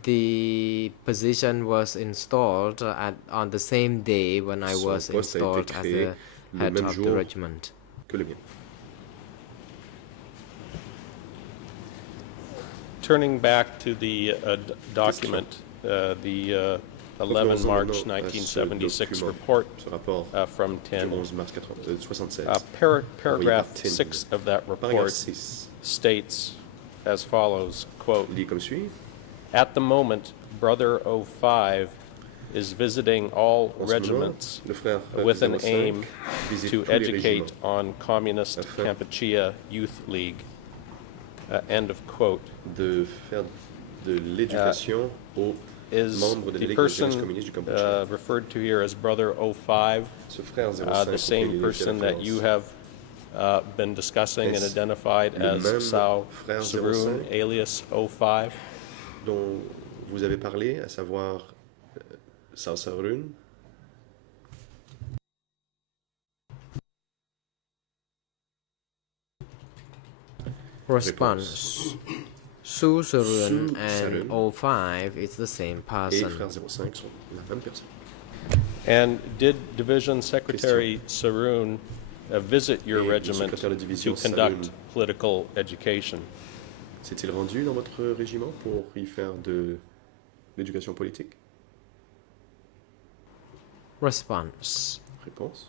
The position was installed on the same day when I was installed as the head of the regiment. Turning back to the document, the 11 March 1976 report from Tin, paragraph 6 of that report states as follows, quote, "At the moment, Brother 05 is visiting all regiments with an aim to educate on Communist Kampuchea Youth League." End of quote. De faire de l'éducation aux membres de la Ligue de jeunesse communiste du Cambodge. Referred to here as Brother 05, the same person that you have been discussing and Est-ce identified le as même Sao frère Saroon, 05? alias 05? dont vous avez parlé, à savoir Sao Saroon? Response. Su Saroon Su and Saroon 05 is the same Et person. frère 05 sont la même personne. And did Division Secretary Saroon visit your Et le regiment secrétaire de division to conduct Saroon political education? s'est-il rendu dans votre régiment pour y faire de l'éducation politique? Response. Réponse.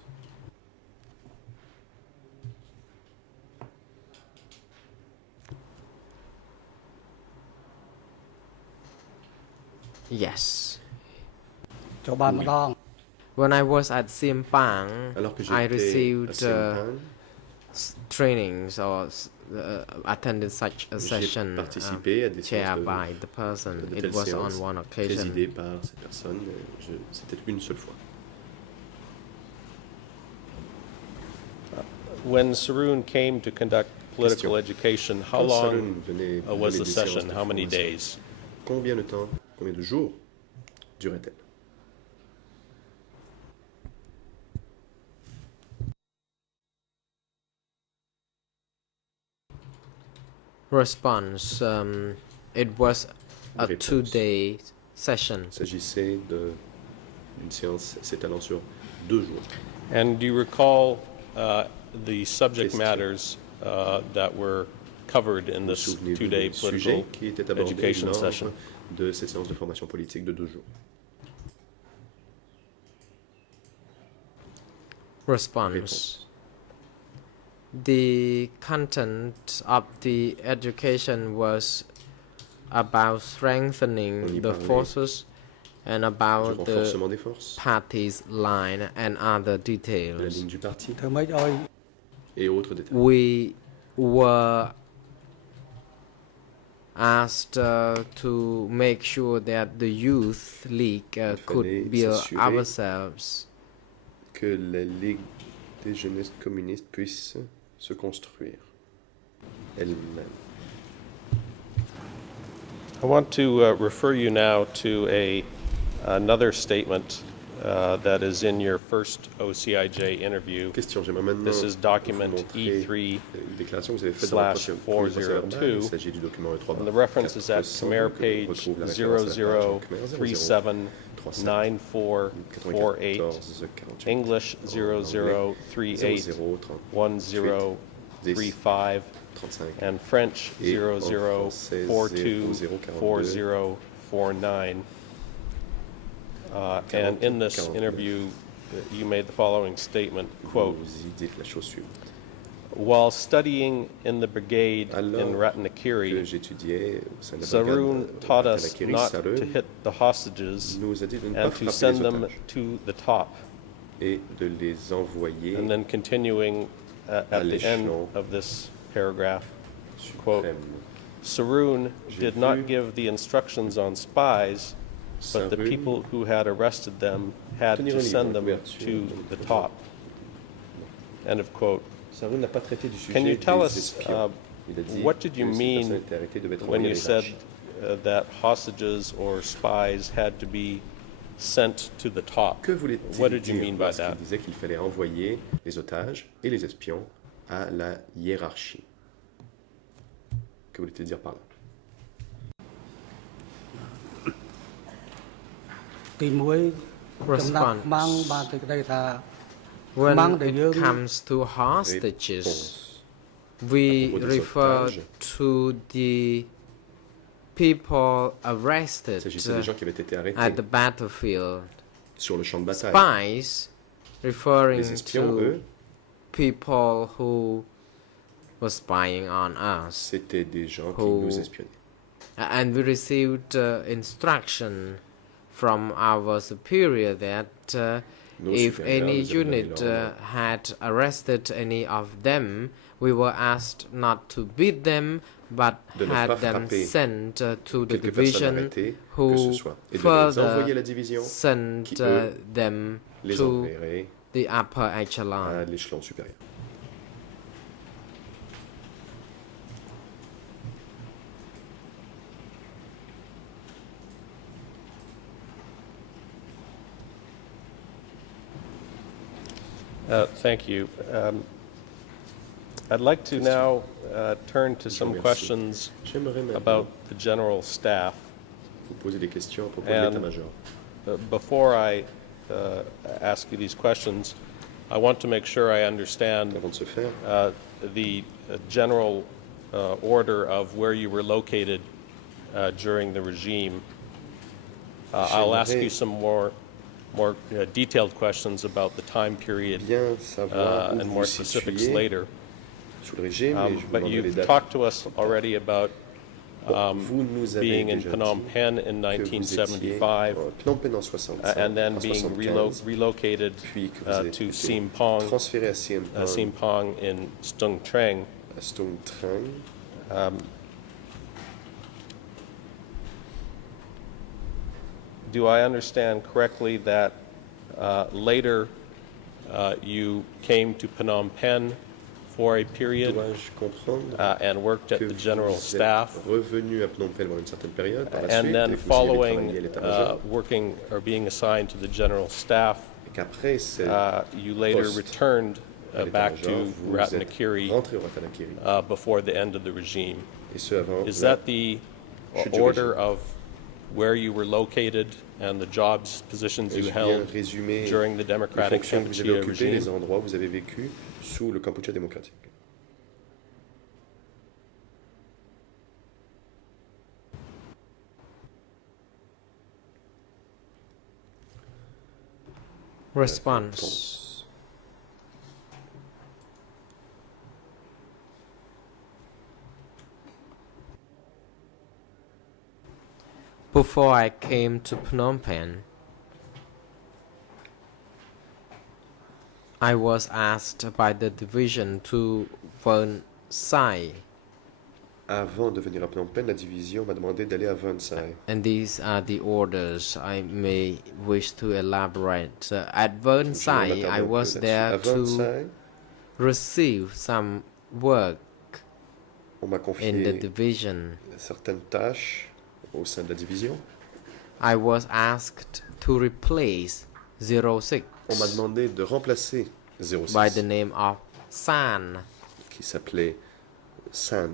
Yes. ចូលបានម្ដង When I was at Simpang, Alors que I j'étais à received Sempang, trainings or attended such a j'ai session participé à des chaired séances by the person. de It telles was on séances one occasion. présidées par ces personnes. C'était une seule fois. When Saroon came to conduct political Question. education, how Quand long Saroon venait was donner the des séances session? de How many formation, days? combien de temps, combien de jours durait-elle? Response. It was a Réponse. 2-day session. Il s'agissait d'une séance s'étalant sur 2 jours. And do you recall the subject Question. matters that were covered in Vous vous this souvenez 2-day des political sujets qui étaient abordés education lors session? de cette séance de formation politique de 2 jours? Response. Réponse. The content of the education was about On strengthening y the parlait forces and Du about the renforcement des forces, party's line and other de la details. ligne du parti ធ្វើម៉េចឲ្យ et autres détails. We were asked to make sure that the youth league fallait could build s'assurer ourselves. Que la Ligue des jeunesses communistes puisse se construire elle-même. I want to refer you now to another statement that is in your first OCIJ interview. Question, j'aimerais maintenant This is document vous montrer E3 une déclaration que vous avez faite dans le slash premier procès-verbal. 402. Il s'agit du document E3. And the reference is at Khmer que page retrouve la référence à la page Khmer 00379448, 94-48, English en anglais, 00381135, 35, and French Et en français, 00424049. And in this 42. interview, you made the following statement, quote, Vous y dites la chose suivante. while studying in the brigade Alors in que Ratanakiri, j'étudiais au sein de la Saroon brigade taught us Ratanakiri, not Saroon to hit the hostages nous a dit de ne pas and to frapper send les them otages to the top. et de les envoyer And then continuing at the end l'échelon of this paragraph, quote, suprême. Saroon J'ai did vu not give the instructions on spies, but the Saroon people who had arrested them had tenir to un livre send en them couverture to dans the le top. End of quote. Saroon n'a pas traité du sujet Can you tell des us espions. Il a dit what did you que ces mean personnes étaient arrêtées, devaient être when envoyées you à said l'hierarchie. that hostages or spies had to be sent to the top? Que voulait-il What did you dire mean by lorsqu'il that? disait qu'il fallait envoyer les otages et les espions à la hiérarchie? Que voulait-il dire par là? ទី1 ចំណាក់ Response. ខ្មាំងបានសេចក្តីថា When Among the it young- comes to hostages, Réponse. we À propos des refer otages. to the people Il arrested s'agissait des gens qui avaient été at arrêtés the battlefield. sur le champ de bataille. Spies, referring Les espions, to eux, people who were spying on us. c'était des gens qui Who- nous espionnaient. And we received instruction from our superior that Nos if supérieurs any nous avaient donné unit l'ordre. had arrested any of them, we were asked not to beat them, but De ne had pas them frapper sent to the Quelques personnes division arrêtées, que ce who soit, et de les envoyer à la further division sent qui, eux, them les to enverrait the upper à echelon. l'échelon supérieur. Thank you. I'd like to now turn to some questions about the general staff. Vous poser des questions à propos de And l'état-major. before I ask you these questions, I want to make sure I understand Avant de se faire, the general order of where you were located during the regime. I'll ask you some more detailed questions about the time period bien savoir où and vous more vous specifics situez later. sous le régime, et je vous But demanderai les you've dates. talked to us already about Vous nous avez being in déjà Phnom dit Penh in que vous étiez 1975 à Phnom Penh en 65, and then en being 75, relocated puis que vous avez to été Sim Pong, transféré à Siem Pong, Sim Pong in Stung Treng. à Stung Treng. Do I understand correctly that later you came to Phnom Penh for a period Dois-je comprendre and worked at que the general vous staff, êtes revenu à Phnom Penh pendant une certaine période, par la and suite, then et que vous y avez following travaillé à l'état-major, working or being assigned to the general staff, et qu'après cette you later poste returned à back l'état-major, to vous êtes Ratanakiri rentré au Ratanakiri, before the end of the regime. et ce avant Is la that the chute du order régime. of where you were located and the jobs, positions you Ai-je bien held résumé during the les Democratic fonctions que vous avez Kampuchea occupées, les regime? endroits où vous avez vécu sous le Kampuchea démocratique? Response. Before I came to Phnom Penh, I was asked by the division to Vern Sai, Avant de venir à Phnom Penh, la division m'a demandé d'aller à Vern Sai. and these are the orders I may wish to elaborate. At Vern Je Sai, vais m'attarder I un peu was là-dessus. there À Vern to Sai, receive some work on m'a in the confié division. certaines tâches au sein de la division. I was asked to replace 06 On m'a demandé de remplacer 06, by the name of San. qui s'appelait San.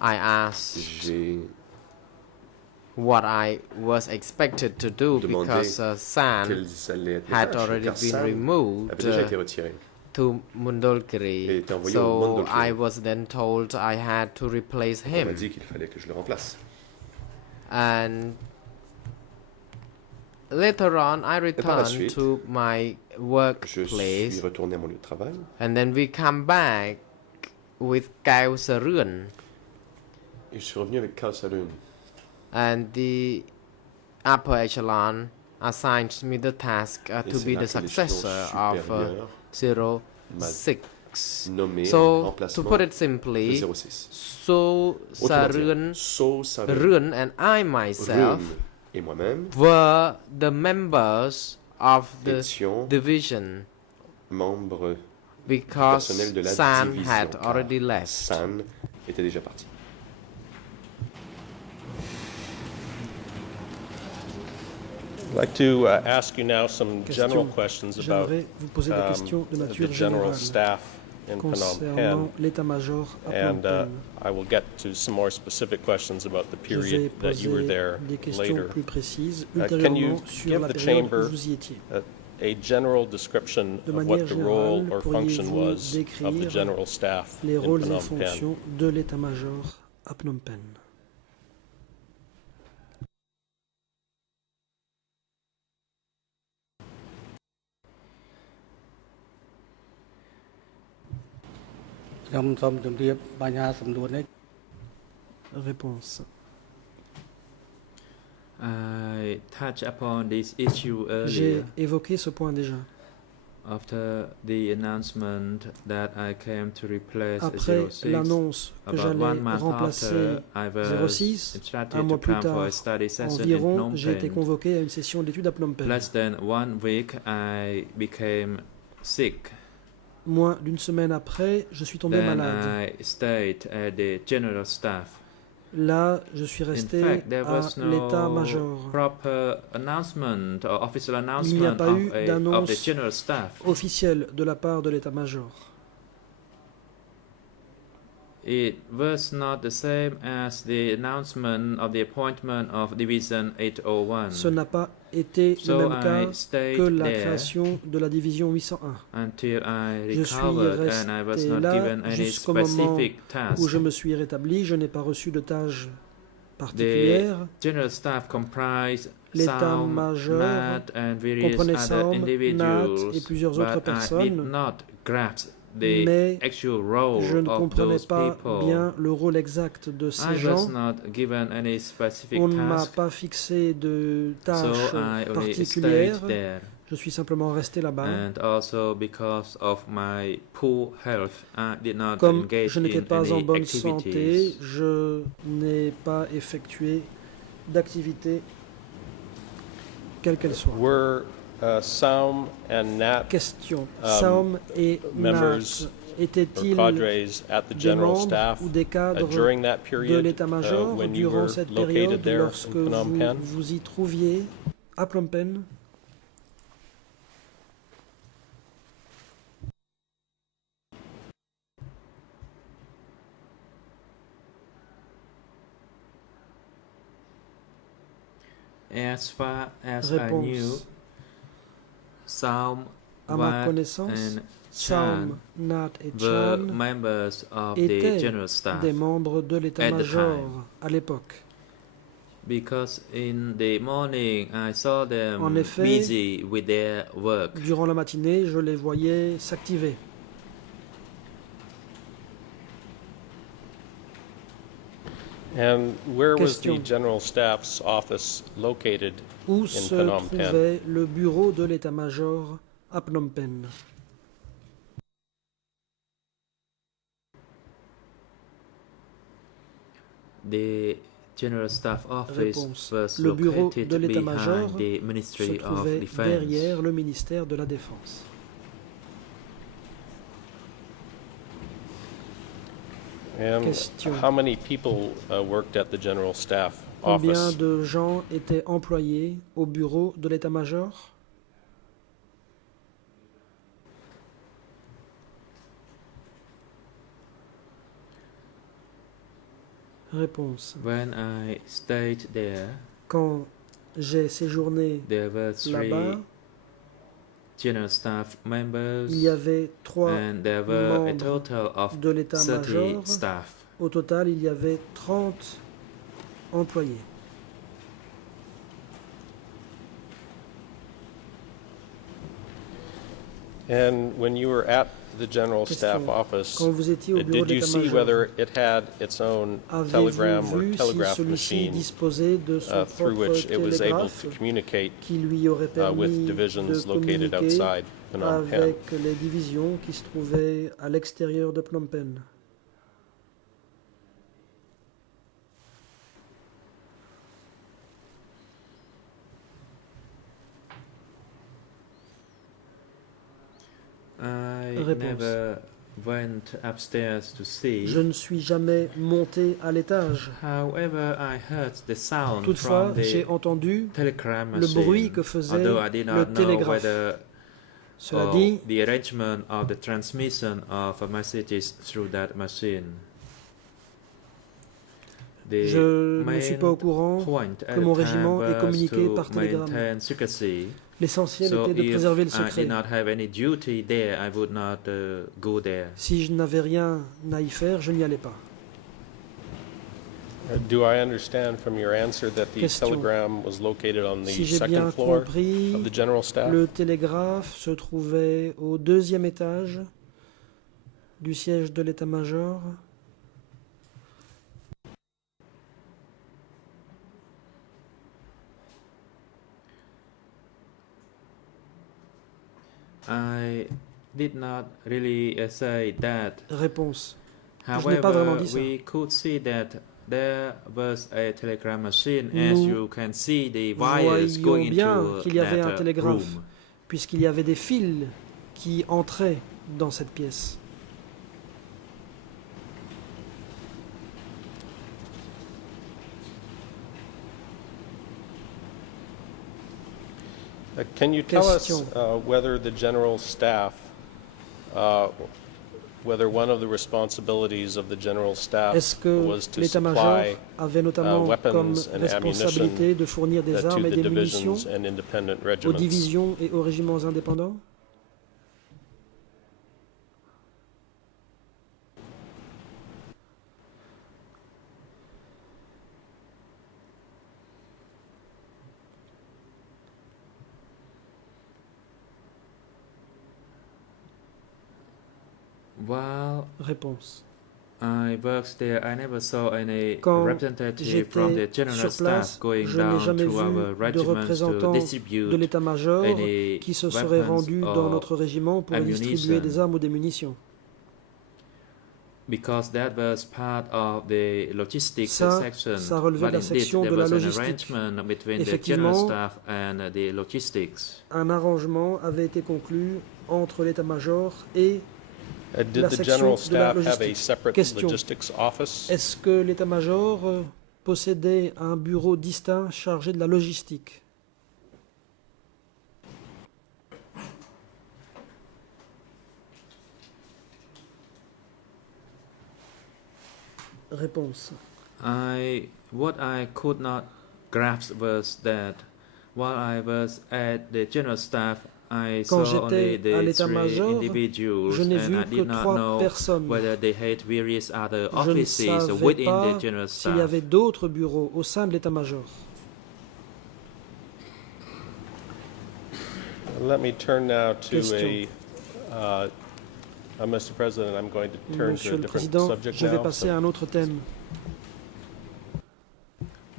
I asked J'ai what I was expected to do demandé because San quelles allaient être les had tâches, already car been San removed avait déjà été retiré. to Et Mundolkiri. était envoyé au So Mundolkiri. I was then told I had to replace On m'a him. dit qu'il fallait que je le remplace. And later on, I par la returned suite, to my Je suis workplace, retourné à mon lieu de travail. and then we come back with Kao Sarun, Et je suis revenu avec Khao Salun. and the upper echelon assigned me the task Et to c'est be là the que l'échelon successor of supérieur 06. nommé en So, to remplacement put it de simply, 06. So Autrement Sarun, dit, So Sarun, Run, and I myself Run et moi-même were the members of the étions division membres because personnels de la San division. had car already left. San était déjà parti. I'd like to ask you now some general Question. questions about J'aimerais vous poser des questions de the nature general générale staff in Phnom concernant Penh, l'état-major à Phnom and Penh. I will get to some more specific questions about the Je vais period that you were poser there des questions later. plus précises Can ultérieurement you sur give la the période chamber où vous y étiez. a general description De of manière what the role générale, or function pourriez-vous was of the décrire general staff Les in rôles et Phnom Penh? fonctions de l'état-major à Phnom Penh. Réponse. I touched upon this issue J'ai earlier évoqué ce point déjà. after the announcement that I came to replace Après 06. l'annonce que About j'allais 1 month remplacer after, I was 06, instructed un mois to plus come for a tard, study session in environ, Phnom j'ai été Penh. convoqué à une session d'études à Phnom Penh. Less than 1 week, I became sick. Moins d'une semaine après, je suis tombé Then malade. I stayed at the general staff. Là, je suis In resté fact, there à was l'état-major. no proper announcement or official Il n'y a announcement pas eu of the d'annonce general staff. officielle de la part de l'état-major. It was not the same as the announcement of the appointment of Division Ce 801 n'a pas été le So même I cas stayed que la there création de la division 801, until I Je suis recovered and I was resté not là given any jusqu'au moment specific où task. je me suis rétabli. Je n'ai pas reçu de tâches particulières. General staff comprised Sam, L'état-major Nat, and various comprenait other Sam, Nat et individuals, plusieurs autres but I did personnes, not grasp the mais actual role je ne of comprenais those pas people. bien le rôle exact de I ces was gens. not given any specific On ne m'a task, pas fixé de so tâches I only particulières. stayed there. Je suis simplement resté là-bas. And also because of my poor health, I did not Comme engage je n'étais in pas en any bonne santé, activities. je n'ai pas effectué d'activité quelle qu'elle soit. Were Sam and Nat Question. Sam et members Nat or étaient-ils cadres at the des general membres staff ou des cadres during that de period l'état-major when you durant were cette located période there lorsque in Phnom Penh? vous y trouviez à Phnom Penh? As far as I knew, Réponse. Sam, À ma Wat, connaissance, and Sam, Chan Nat et were Chan members of the étaient general staff des membres de l'état-major time. à l'époque. because in the morning I saw En them effet, busy with their work. Durant la matinée, je les voyais s'activer. And where was the Question. general staff's office located Où in se Phnom Penh? trouvait le bureau de l'état-major à Phnom Penh? The general staff office Réponse. was Le bureau located de l'état-major behind the se Ministry of trouvait Defense. derrière le ministère de la Défense. And Question. how many people worked at the general staff Combien office? de gens étaient employés au bureau de l'état-major? Réponse. When I stayed there, Quand j'ai séjourné there were là-bas, three general staff members, il y avait 3 and there were a membres total of de 30 l'état-major. staff. Au total, il y avait 30 employés. And when you were at the general staff Question. office, Quand vous étiez au bureau did you see d'état-major, whether it had its own telegram avez-vous or vu si telegraph celui-ci machine disposait de son through propre which it was able télégraphe to communicate qui lui aurait permis with de divisions located communiquer outside Phnom Penh? avec les divisions qui se trouvaient à l'extérieur de Phnom Penh? I Réponse. never went upstairs to see. Je ne suis jamais monté à l'étage. However, I heard the sound Toutefois, from j'ai the entendu telegram le machine, bruit que faisait although I did le not know télégraphe. whether Cela dit, the arrangement of the transmission of messages through that machine. The je ne suis pas au main courant point at que mon the time régiment ait was communiqué to par télégramme. maintain secrecy. L'essentiel So était de if préserver le I secret. did not have any duty there, I would not go there. Si je n'avais rien à y faire, je n'y allais pas. Do I understand from your answer that the Question. telegram was located on the Si j'ai bien second floor compris, of the general staff? le télégraphe se trouvait au 2e étage du siège de l'état-major. I did not really say that. Réponse. Je n'ai pas vraiment However, dit ça. we could see that there was a telegram machine, as Nous you can see the wires voyions going bien into qu'il y avait un that télégraphe, room. puisqu'il y avait des fils qui entraient dans cette pièce. Can you tell us Question. whether the general staff, whether one of the responsibilities of the general staff Est-ce que was to l'état-major supply avait notamment comme weapons and responsabilité de fournir des to armes et the des munitions divisions and independent aux regiments? divisions et aux régiments indépendants? While Réponse. I worked there, I never saw any Quand representative from the j'étais general sur staff place, going je n'ai down jamais to our vu de regiments to représentants distribute de l'état-major any qui se seraient weapons rendus dans or notre régiment pour distribuer ammunition. des armes ou des munitions. because that was part of the logistics Ça, section. ça relevait But de la indeed, section there de la was an logistique. arrangement between the general Effectivement, staff and the logistics. un arrangement avait été conclu entre l'état-major et Did la the section general de la staff have a logistique. separate Question. logistics office? est-ce que l'état-major possédait un bureau distinct chargé de la logistique? Réponse. What I could not grasp was that while I was at the general staff, I Quand saw only j'étais à the three l'état-major, individuals, je n'ai and vu I que did not 3 know personnes. whether they had various other Je ne offices savais within pas the general s'il y staff. avait d'autres bureaux au sein de l'état-major. Let me turn now to Question. Mr. President, I'm going to turn Monsieur to a le different Président, subject je vais now. passer à un autre thème.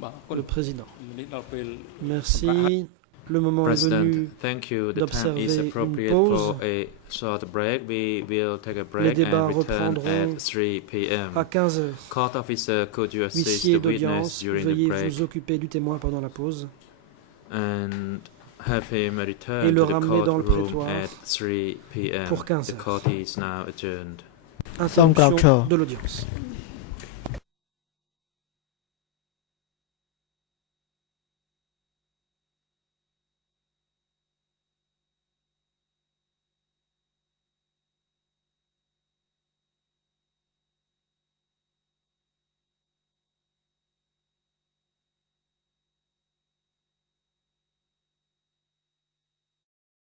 បាទ Le Président. នេះដល់ពេល Merci. Le moment est President, venu. thank you. The time d'observer is une appropriate pause. for a short break. We will take a Les break débats and return reprendront at 3 p.m. À 15 heures. Court officer, could you assist Huissier the witness d'audience, during the veuillez break vous occuper du témoin pendant la pause and have him et return le to the ramener dans le courtroom prétoire at 3 p.m. pour 15 The heures. court is now adjourned. Interruption de l'audience.